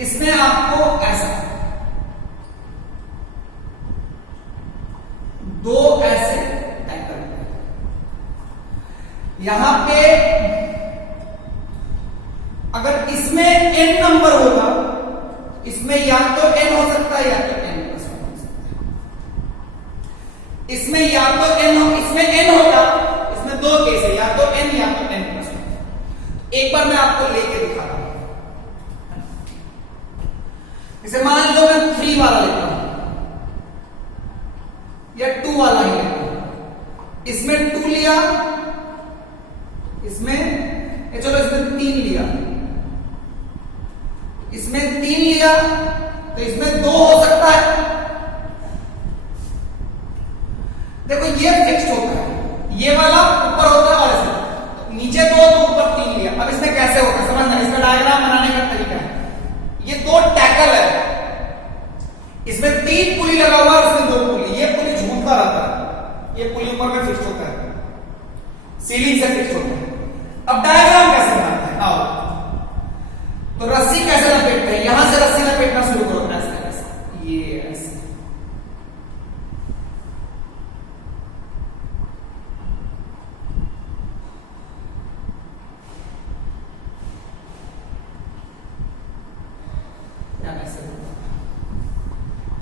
इसमें। आपको ऐसा 2 ऐसे टाइप करना है। यहां पे अगर इसमें n नंबर होगा, इसमें या तो n हो सकता है या तो n हो सकता है। इसमें या तो इसमें n होगा, इसमें 2 केस है, या तो n या तो n। एक बार मैं आपको लेके दिखाता हूं। इसे मान लो मैं 3 वाला लेता हूं या 2 वाला ही लेता हूं। इसमें 2 लिया, इसमें चलो इसमें 3 लिया, इसमें 3 लिया, तो इसमें 2 हो सकता है। देखो ये फिक्स्ड होता है, ये वाला ऊपर होता है और ऐसे नीचे 2 तो ऊपर 3 लिया। अब इसमें कैसे होगा समझना, इसका डायग्राम बनाने का तरीका है। ये 2 टैकल है, इसमें 3 पुली लगा हुआ है, उसमें 2 पुली। ये पुली झूठता रहता है, ये पुली ऊपर में फिक्स होता है, सीलिंग से फिक्स होता है। अब डायग्राम कैसे बनाते हैं? आओ, तो रस्सी कैसे लपेटते हैं? यहां से रस्सी लपेटना शुरू करो, ऐसे ये ऐसे।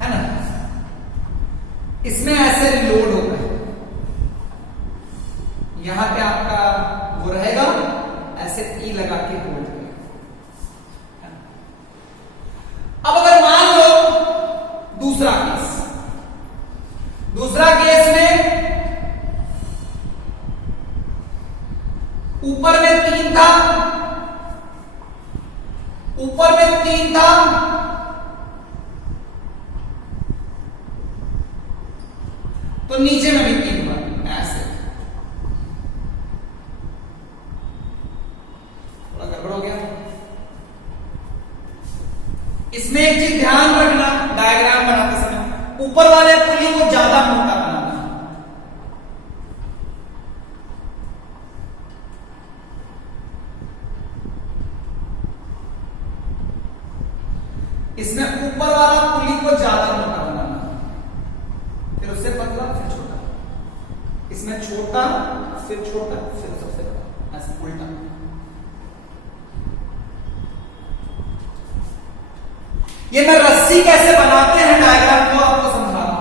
है ना? इसमें ऐसे लोड होगा, यहां पे आपका वो रहेगा, ऐसे ई लगा के होल्ड करेगा। अब अगर मान लो दूसरा केस में ऊपर में 3 था, तो नीचे में भी 3 बार ऐसे। थोड़ा गड़बड़ हो गया। इसमें एक चीज ध्यान रखना डायग्राम बनाते समय, ऊपर वाले पुली को ज्यादा मोटा बनाना। इसमें ऊपर वाला पुली को ज्यादा मोटा बनाना, फिर उससे पतला, फिर छोटा, इसमें छोटा, फिर छोटा, फिर सबसे बड़ा, ऐसे उल्टा। ये मैं रस्सी कैसे बनाते हैं डायग्राम को आपको समझा रहा हूं।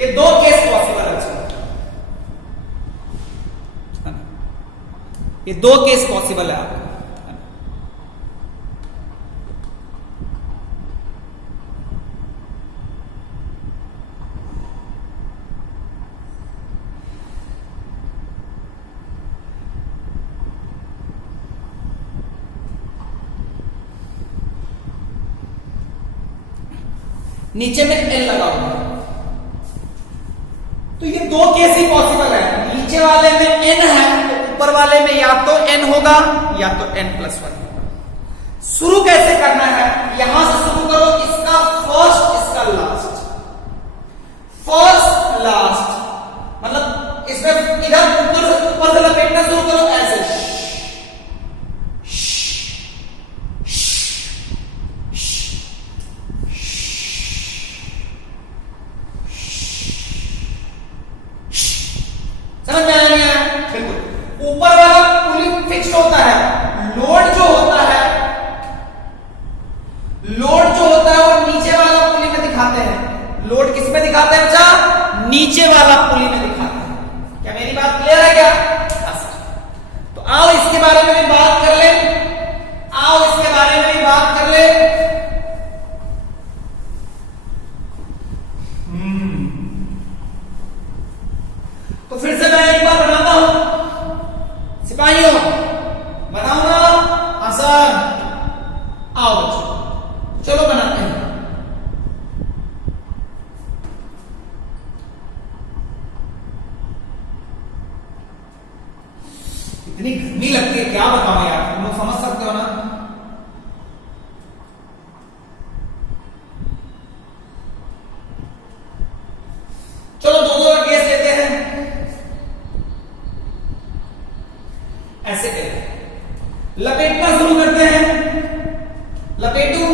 ये दो केस पॉसिबल है बच्चों, ये दो केस पॉसिबल है आपको। नीचे में एन लगा हुआ है, तो ये दो केस ही पॉसिबल है। नीचे वाले में एन है तो ऊपर वाले में या तो एन होगा या तो n+1 होगा। शुरू कैसे करना है, यहां से शुरू करो, इसका फर्स्ट इसका लास्ट, फर्स्ट लास्ट, मतलब इसमें इधर ऊपर से लपेटना शुरू करो ऐसे, समझ में आया? बिल्कुल। ऊपर वाला पुली फिक्स होता है, लोड जो होता है वो नीचे वाला पुली में दिखाते हैं। लोड किस में दिखाते हैं बच्चा? नीचे वाला पुली में दिखाते हैं। क्या मेरी बात क्लियर है क्या? तो आओ इसके बारे में भी बात कर ले, आओ इसके बारे में भी बात कर ले। तो फिर से मैं एक बार बनाता हूं सिपाहियों, बनाऊंगा आसान। आओ बच्चों चलो बनाते हैं। इतनी गर्मी लगती है, क्या बताऊं यार, तुम लोग समझ सकते हो ना। चलो दो दो केस लेते हैं, ऐसे करें, लपेटना शुरू करते हैं। लपेटू,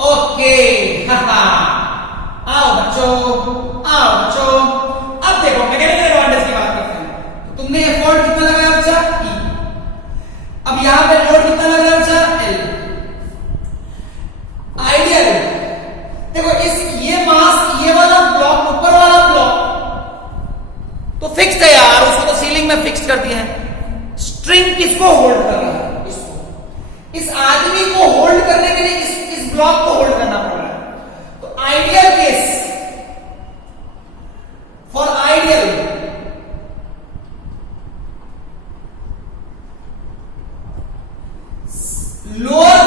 ओके, आओ बच्चों, आओ बच्चों। अब देखो मैकेनिकल एडवांटेज की बात करते हैं। तो तुमने ये फोल्ड कितना लगाया बच्चा? E। अब यहां पे लोड कितना लगाया बच्चा? L। आइडियल देखो, इस ये मास, ये वाला ब्लॉक, ऊपर वाला ब्लॉक तो फिक्स है यार, उसको तो सीलिंग में फिक्स कर दिया है। स्ट्रिंग किसको होल्ड कर रहा है? इसको। इस आदमी को होल्ड करने के लिए इस ब्लॉक को होल्ड करना पड़ रहा है। तो ideal case, for ideal, lower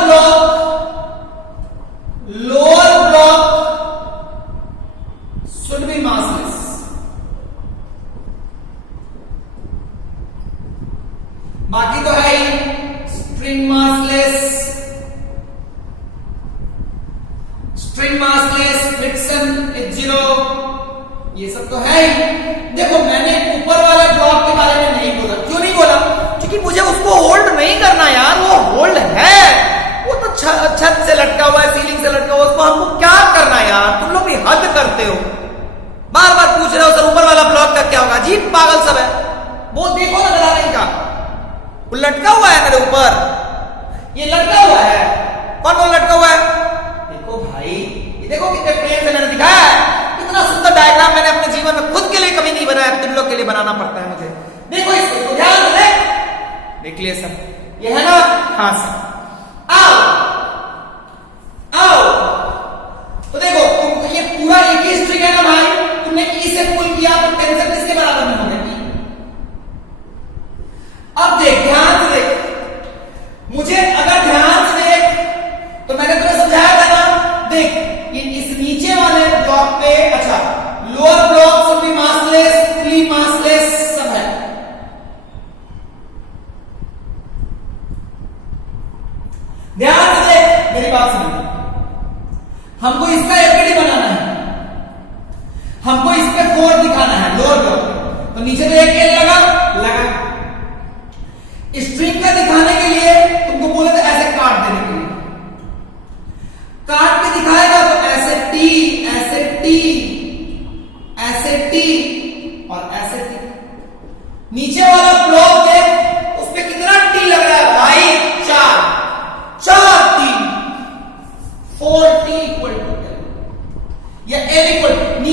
block should be massless. बाकी तो है ही, स्ट्रिंग मासलेस, फ्रिक्शन इज 0, ये सब तो है ही। देखो मैंने ऊपर वाले ब्लॉक के बारे में नहीं बोला। क्यों नहीं बोला? क्योंकि मुझे उसको होल्ड नहीं करना यार, वो होल्ड है, वो तो छत से लटका हुआ है, सीलिंग से लटका हुआ है, उसको हमको क्या करना यार? तुम लोग भी हद करते हो, बार बार पूछ रहे हो सर ऊपर वाला ब्लॉक का क्या होगा। अजीब पागल सब है। वो देखो ना जरा इनका, वो लटका हुआ है मेरे ऊपर, ये लटका हुआ है। कौन कौन लटका हुआ है? देखो भाई, ये देखो कितने प्रेम से मैंने दिखाया है। इतना सुंदर डायग्राम मैंने अपने जीवन में खुद के लिए कभी नहीं बनाया, तुम लोग के लिए बनाना पड़ता है मुझे। देखो इसको, तो ध्यान से देख लिए सब, ये है ना? हाँ सर। आओ आओ, तो देखो ये पूरा एक ही स्ट्रिंग है ना भाई, तुमने ई से पुल किया तो टेंशन किसके बराबर में होगा? अब देख, ध्यान से देख, मुझे अगर ध्यान से देख तो मैंने तुम्हें समझाया था ना। देख ये इस नीचे वाले ब्लॉक पे, अच्छा lower block should be massless, fully massless सब है। ध्यान से देख, मेरी बात सुन, हमको इसका एफडी बनाना है, हमको इस पे 4 दिखाना है लोअर ब्लॉक। तो नीचे तो एक एल लगा। स्ट्रिंग का दिखाने के लिए तुमको बोले थे ऐसे काट देने के लिए, काट के दिखाएगा तो ऐसे टी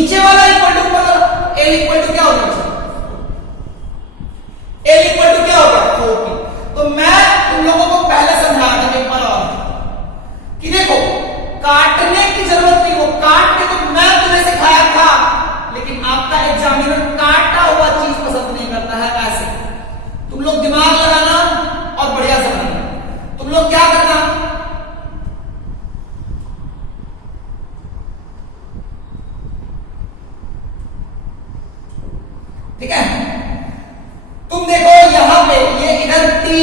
नीचे वाला इक्वल टू ऊपर, एल इक्वल टू क्या हो गया, एल इक्वल टू क्या हो गया 4p। तो मैं तुम लोगों को पहले समझा था एक बार और कि देखो काटने की जरूरत नहीं, वो काट के तो मैं तुम्हें सिखाया था, लेकिन आपका एग्जामिनर काटा हुआ चीज पसंद नहीं करता है। ऐसे तुम लोग दिमाग लगाना और बढ़िया से बनाना। तुम लोग क्या करना, ठीक है, तुम देखो यहां पे ये इधर टी,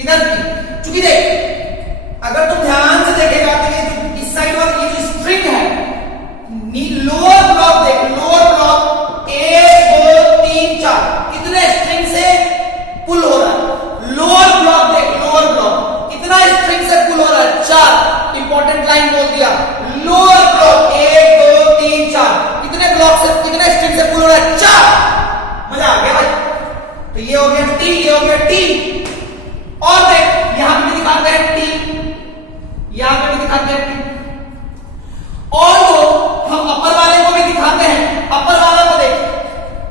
इधर टी, चूंकि देख अगर तुम ध्यान से देखेगा तो ये जो इस साइड वाली ये जो स्ट्रिंग है, लोअर ब्लॉक देख, लोअर ब्लॉक 1 2 3 4 कितने स्ट्रिंग से पुल हो रहा है, लोअर ब्लॉक देख, लोअर ब्लॉक कितना स्ट्रिंग से पुल हो रहा है 4। इंपॉर्टेंट लाइन बोल दिया, लोअर ब्लॉक 1 2 3 4 कितने ब्लॉक से, कितने स्ट्रिंग से पुल हो रहा है 4। मजा आ गया भाई। तो ये हो गया टी, ये हो गया टी। और देख यहां पे दिखाते हैं टी, यहां पे भी दिखाते हैं टी, और तो हम अपर वाले को भी दिखाते हैं। अपर वाला को देख,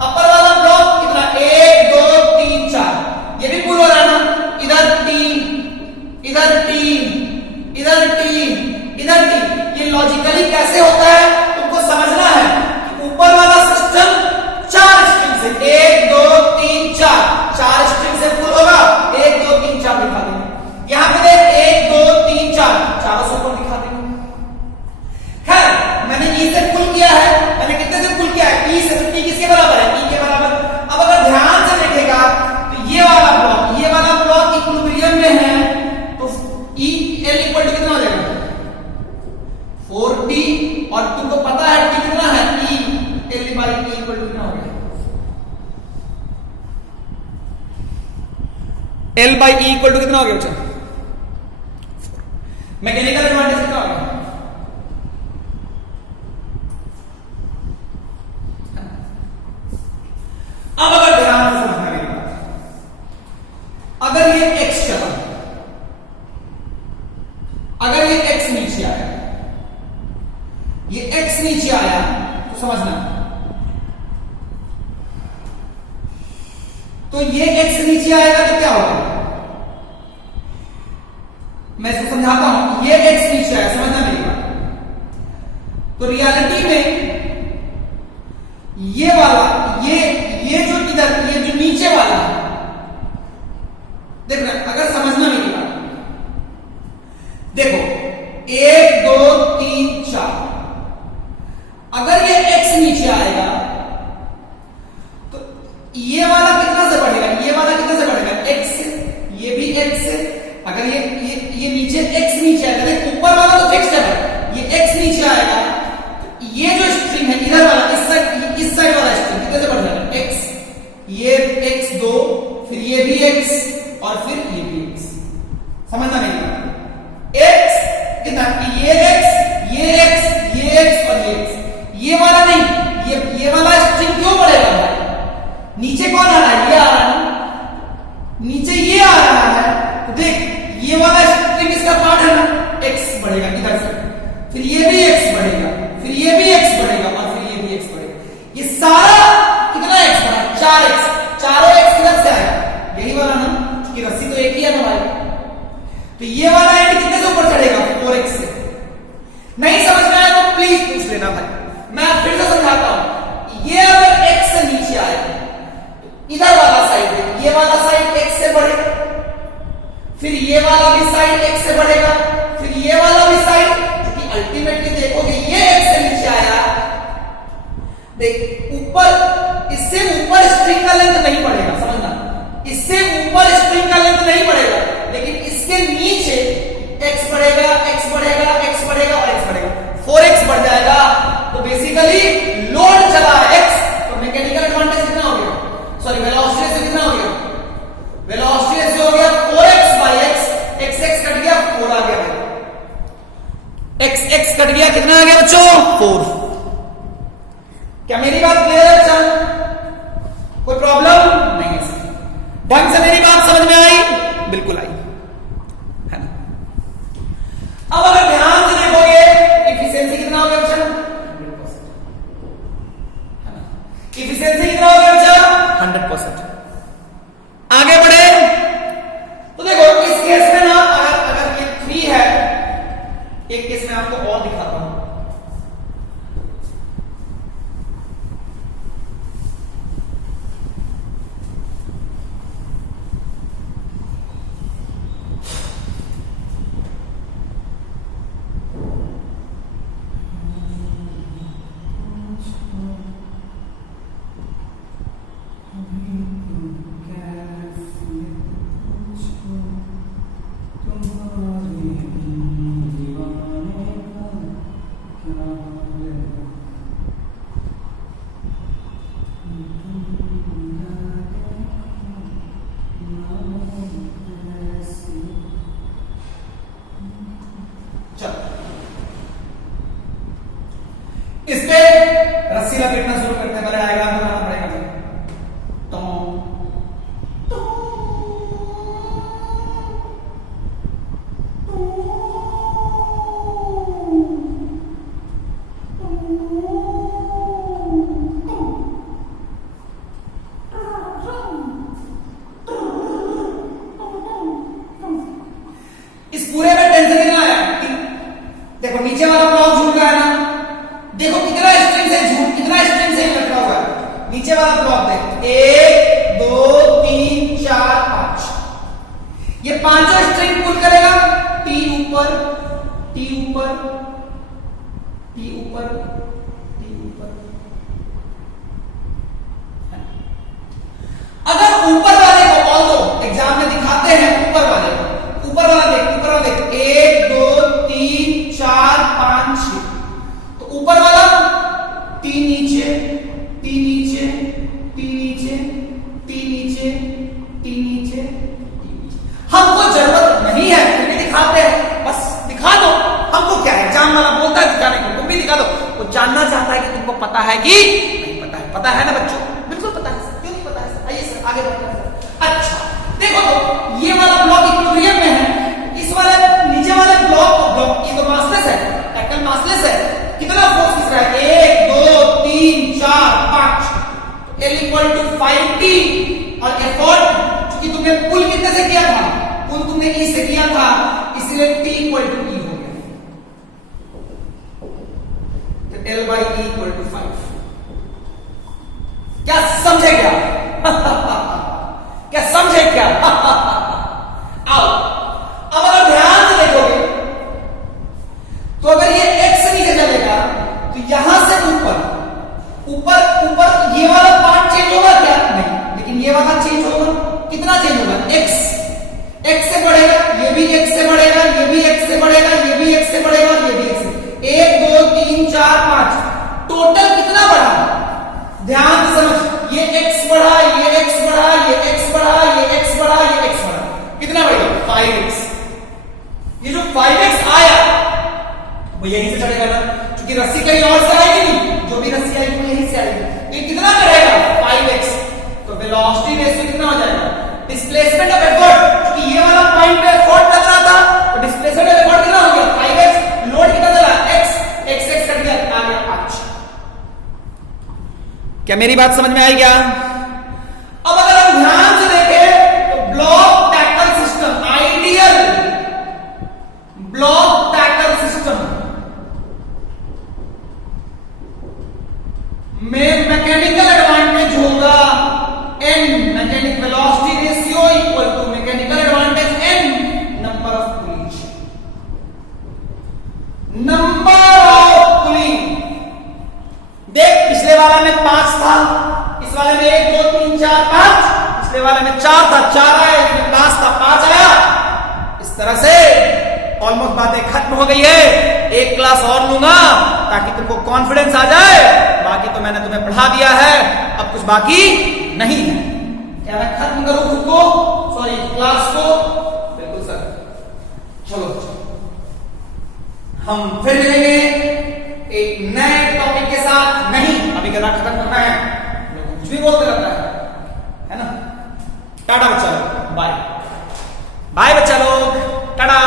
अपर वाला ब्लॉक कितना 1 2 3 4 ये भी पुल हो रहा है ना, इधर टी, इधर टी, इधर टी, इधर टी। ये लॉजिकली कैसे होता है तुमको समझना है कि ऊपर वाला सिस्टम 4 स्ट्रिंग से 1 2 3 4 स्ट्रिंग से पुल होगा, 1 2 3 4 दिखा देंगे। यहां पे देख 1 2 3 4 चारों से ऊपर दिखा देंगे। खैर मैंने ई से पुल किया है, मैंने कितने से पुल किया है, ई से, तो टी किसके बराबर है, ई के बराबर। अब अगर ध्यान से देखेगा तो ये वाला ब्लॉक इक्विलिब्रियम में है, तो ई एल इक्वल टू कितना हो जाएगा 4t, और तुमको पता है टी कितना है, E L by E equal to कितना हो गया, L by E equal to कितना हो गया बच्चा, मैकेनिकल एडवांटेज कितना हो गया। अब अगर ध्यान से समझना मेरी बात, अगर ये x चला, अगर ये x नीचे आया, ये x नीचे आया तो समझना, तो ये x नीचे आएगा तो क्या होगा, मैं इसको समझाता हूं, ये x नीचे आया, समझना मेरी बात। तो रियलिटी में ये वाला, ये जो इधर, ये जो नीचे वाला है, देखना अगर समझना मेरी बात, देखो 1 2 3 4, अगर ये x नीचे आएगा तो ये वाला कितना से बढ़ेगा, ये वाला कितना से बढ़ेगा x से, ये भी x से। अगर ये नीचे x नीचे आएगा, देख ऊपर वाला तो फिक्स है, ये x नीचे आएगा तो ये जो स्ट्रिंग है इधर वाला, इस साइड वाला स्ट्रिंग कितने से बढ़ जाएगा x, ये x 2, फिर ये भी x, और फिर ये भी x। समझना नहीं, x कितना, ये x, ये x, ये x और ये x, ये वाला नहीं, ये वाला स्ट्रिंग क्यों बढ़ेगा भाई, नीचे कौन आ रहा है, ये आ रहा है, नीचे ये आ रहा है, तो देख ये वाला स्ट्रिंग इसका पार्ट है ना, x बढ़ेगा इधर से, फिर ये भी x बढ़ेगा, फिर ये भी x बढ़ेगा, और फिर ये भी x बढ़ेगा। ये सारा कितना x बढ़ा, 4x, चारों x किधर से आएगा, यही वाला ना, क्योंकि रस्सी तो एक ही है ना भाई। तो ये वाला एंड कितने से ऊपर चढ़ेगा, 4x से। नहीं समझ में आया तो प्लीज पूछ लेना भाई, मैं फिर से समझाता हूं। ये अगर x से नीचे आए, इधर वाला साइड है, ये वाला साइड x से बढ़ेगा, फिर ये वाला भी साइड x से बढ़ेगा, फिर ये वाला भी साइड, क्योंकि अल्टीमेटली देखोगे ये x से नीचे आया, देख ऊपर, इससे ऊपर स्ट्रिंग का लेंथ नहीं बढ़ेगा, समझना, इससे ऊपर स्ट्रिंग का लेंथ नहीं बढ़ेगा, लेकिन इसके नीचे x बढ़ेगा, x बढ़ेगा, x बढ़ेगा और x बढ़ेगा, 4x बढ़ जाएगा। तो बेसिकली लोड चला x, तो मैकेनिकल एडवांटेज कितना हो गया, सॉरी वेलोसिटी से कितना हो गया, वेलोसिटी से हो गया 4x by x, x cut गया 4 आ गया, x कट गया, कितना आ गया बच्चों 4। क्या मेरी बात क्लियर है बच्चा, कोई प्रॉब्लम नहीं है, ढंग से मेरी बात समझ में आई, बिल्कुल आई है ना। अब अगर ध्यान से देखोगे एफिशिएंसी कितना हो गया बच्चा, रस्सी लपेटना शुरू करते हैं, मैंने डायग्राम बनाना पड़ेगा। इस पूरे में टेंशन कितना आया? देखो नीचे वाला ब्लॉक झूल रहा है ना, देखो कितना स्ट्रिंग से लटका हुआ है। नीचे वाला ब्लॉक देख, 1 2 3 4 5, ये पांचों स्ट्रिंग पुल करेगा। टी ऊपर टी ऊपर टी ऊपर टी ऊपर। अगर ऊपर वाले को ऑल दो एग्जाम में दिखाते हैं, ऊपर वाला देख, 1 2 3 4 5 6, तो ऊपर वाला टी नीचे टी नीचे टी नीचे टी नीचे टी नीचे टी नीचे। हमको जरूरत नहीं है, फिर भी दिखाते हैं, बस दिखा दो, हमको क्या है, एग्जाम वाला बोलता है दिखाने को, तुम भी दिखा दो। वो जानना चाहता है कि तुमको पता है कि नहीं पता है। पता है ना बच्चों? बिल्कुल पता है। क्यों नहीं पता है? आइए सर आगे बढ़ते हैं। अच्छा देखो, तो ये वाला ब्लॉक इक्विलिब्रियम में है, इस वाले नीचे वाले ब्लॉक ये तो मासलेस है, टैकल मासलेस है। कितना फोर्स खींच रहा है? 1 2 3 4 5, L = 5T। और एफर्ट क्योंकि तुमने पुल कितने से किया था? पुल तुमने E से किया था, इसलिए T = E हो गया। तो L/E = 5। क्या समझे क्या? क्या समझे क्या? आओ अब अगर ध्यान से देखोगे तो अगर ये x से नीचे चलेगा तो यहां से ऊपर ऊपर ऊपर ये वाला पार्ट चेंज होगा क्या? नहीं, लेकिन ये वाला चेंज होगा। कितना चेंज होगा? x से बढ़ेगा, ये भी x से बढ़ेगा, ये भी x से बढ़ेगा, ये भी x से बढ़ेगा, ये भी x से। 1 2 3 4 5 टोटल कितना बढ़ा? ध्यान से समझ, ये x बढ़ा, ये x बढ़ा, ये x बढ़ा, ये x बढ़ा, ये x बढ़ा। कितना बढ़ेगा? 5x। ये जो 5x आया वो यहीं से चढ़ेगा ना, क्योंकि रस्सी कहीं और से आएगी नहीं, जो भी रस्सी आएगी वो यहीं से आएगी। तो ये कितना चढ़ेगा? 5x। तो वेलोसिटी रेशियो कितना हो जाएगा? डिस्प्लेसमेंट ऑफ एफर्ट, क्योंकि ये वाला पॉइंट पे एफर्ट लग रहा था, तो डिस्प्लेसमेंट ऑफ एफर्ट कितना हो गया? 5x। लोड कितना चला? x कट गया, आ गया 5। क्या मेरी बात समझ में आई क्या? अब अगर हम ध्यान से देखें तो block tackle system, ideal block tackle system में मैकेनिकल एडवांटेज होगा n, mechanic velocity ratio equal to mechanical advantage n number of pulling. Number of pulling देख, पिछले वाला में 5 था, इस वाले में 1 2 3 4 5, पिछले वाले में 4 था, 4 आया, इसमें 5 था, 5 आया। इस तरह से ऑलमोस्ट बातें खत्म हो गई है। एक क्लास और लूंगा ताकि तुमको कॉन्फिडेंस आ जाए, बाकी तो मैंने तुम्हें पढ़ा दिया है, अब कुछ बाकी नहीं है। क्या मैं खत्म करूं खुद को, सॉरी क्लास को? बिल्कुल सर। चलो हम फिर मिलेंगे एक नए टॉपिक के साथ। नहीं, अभी करना खत्म करना है, कुछ भी बोलते रहता है ना। टाटा बच्चा लोग, बाय बाय बच्चा लोग, टाटा।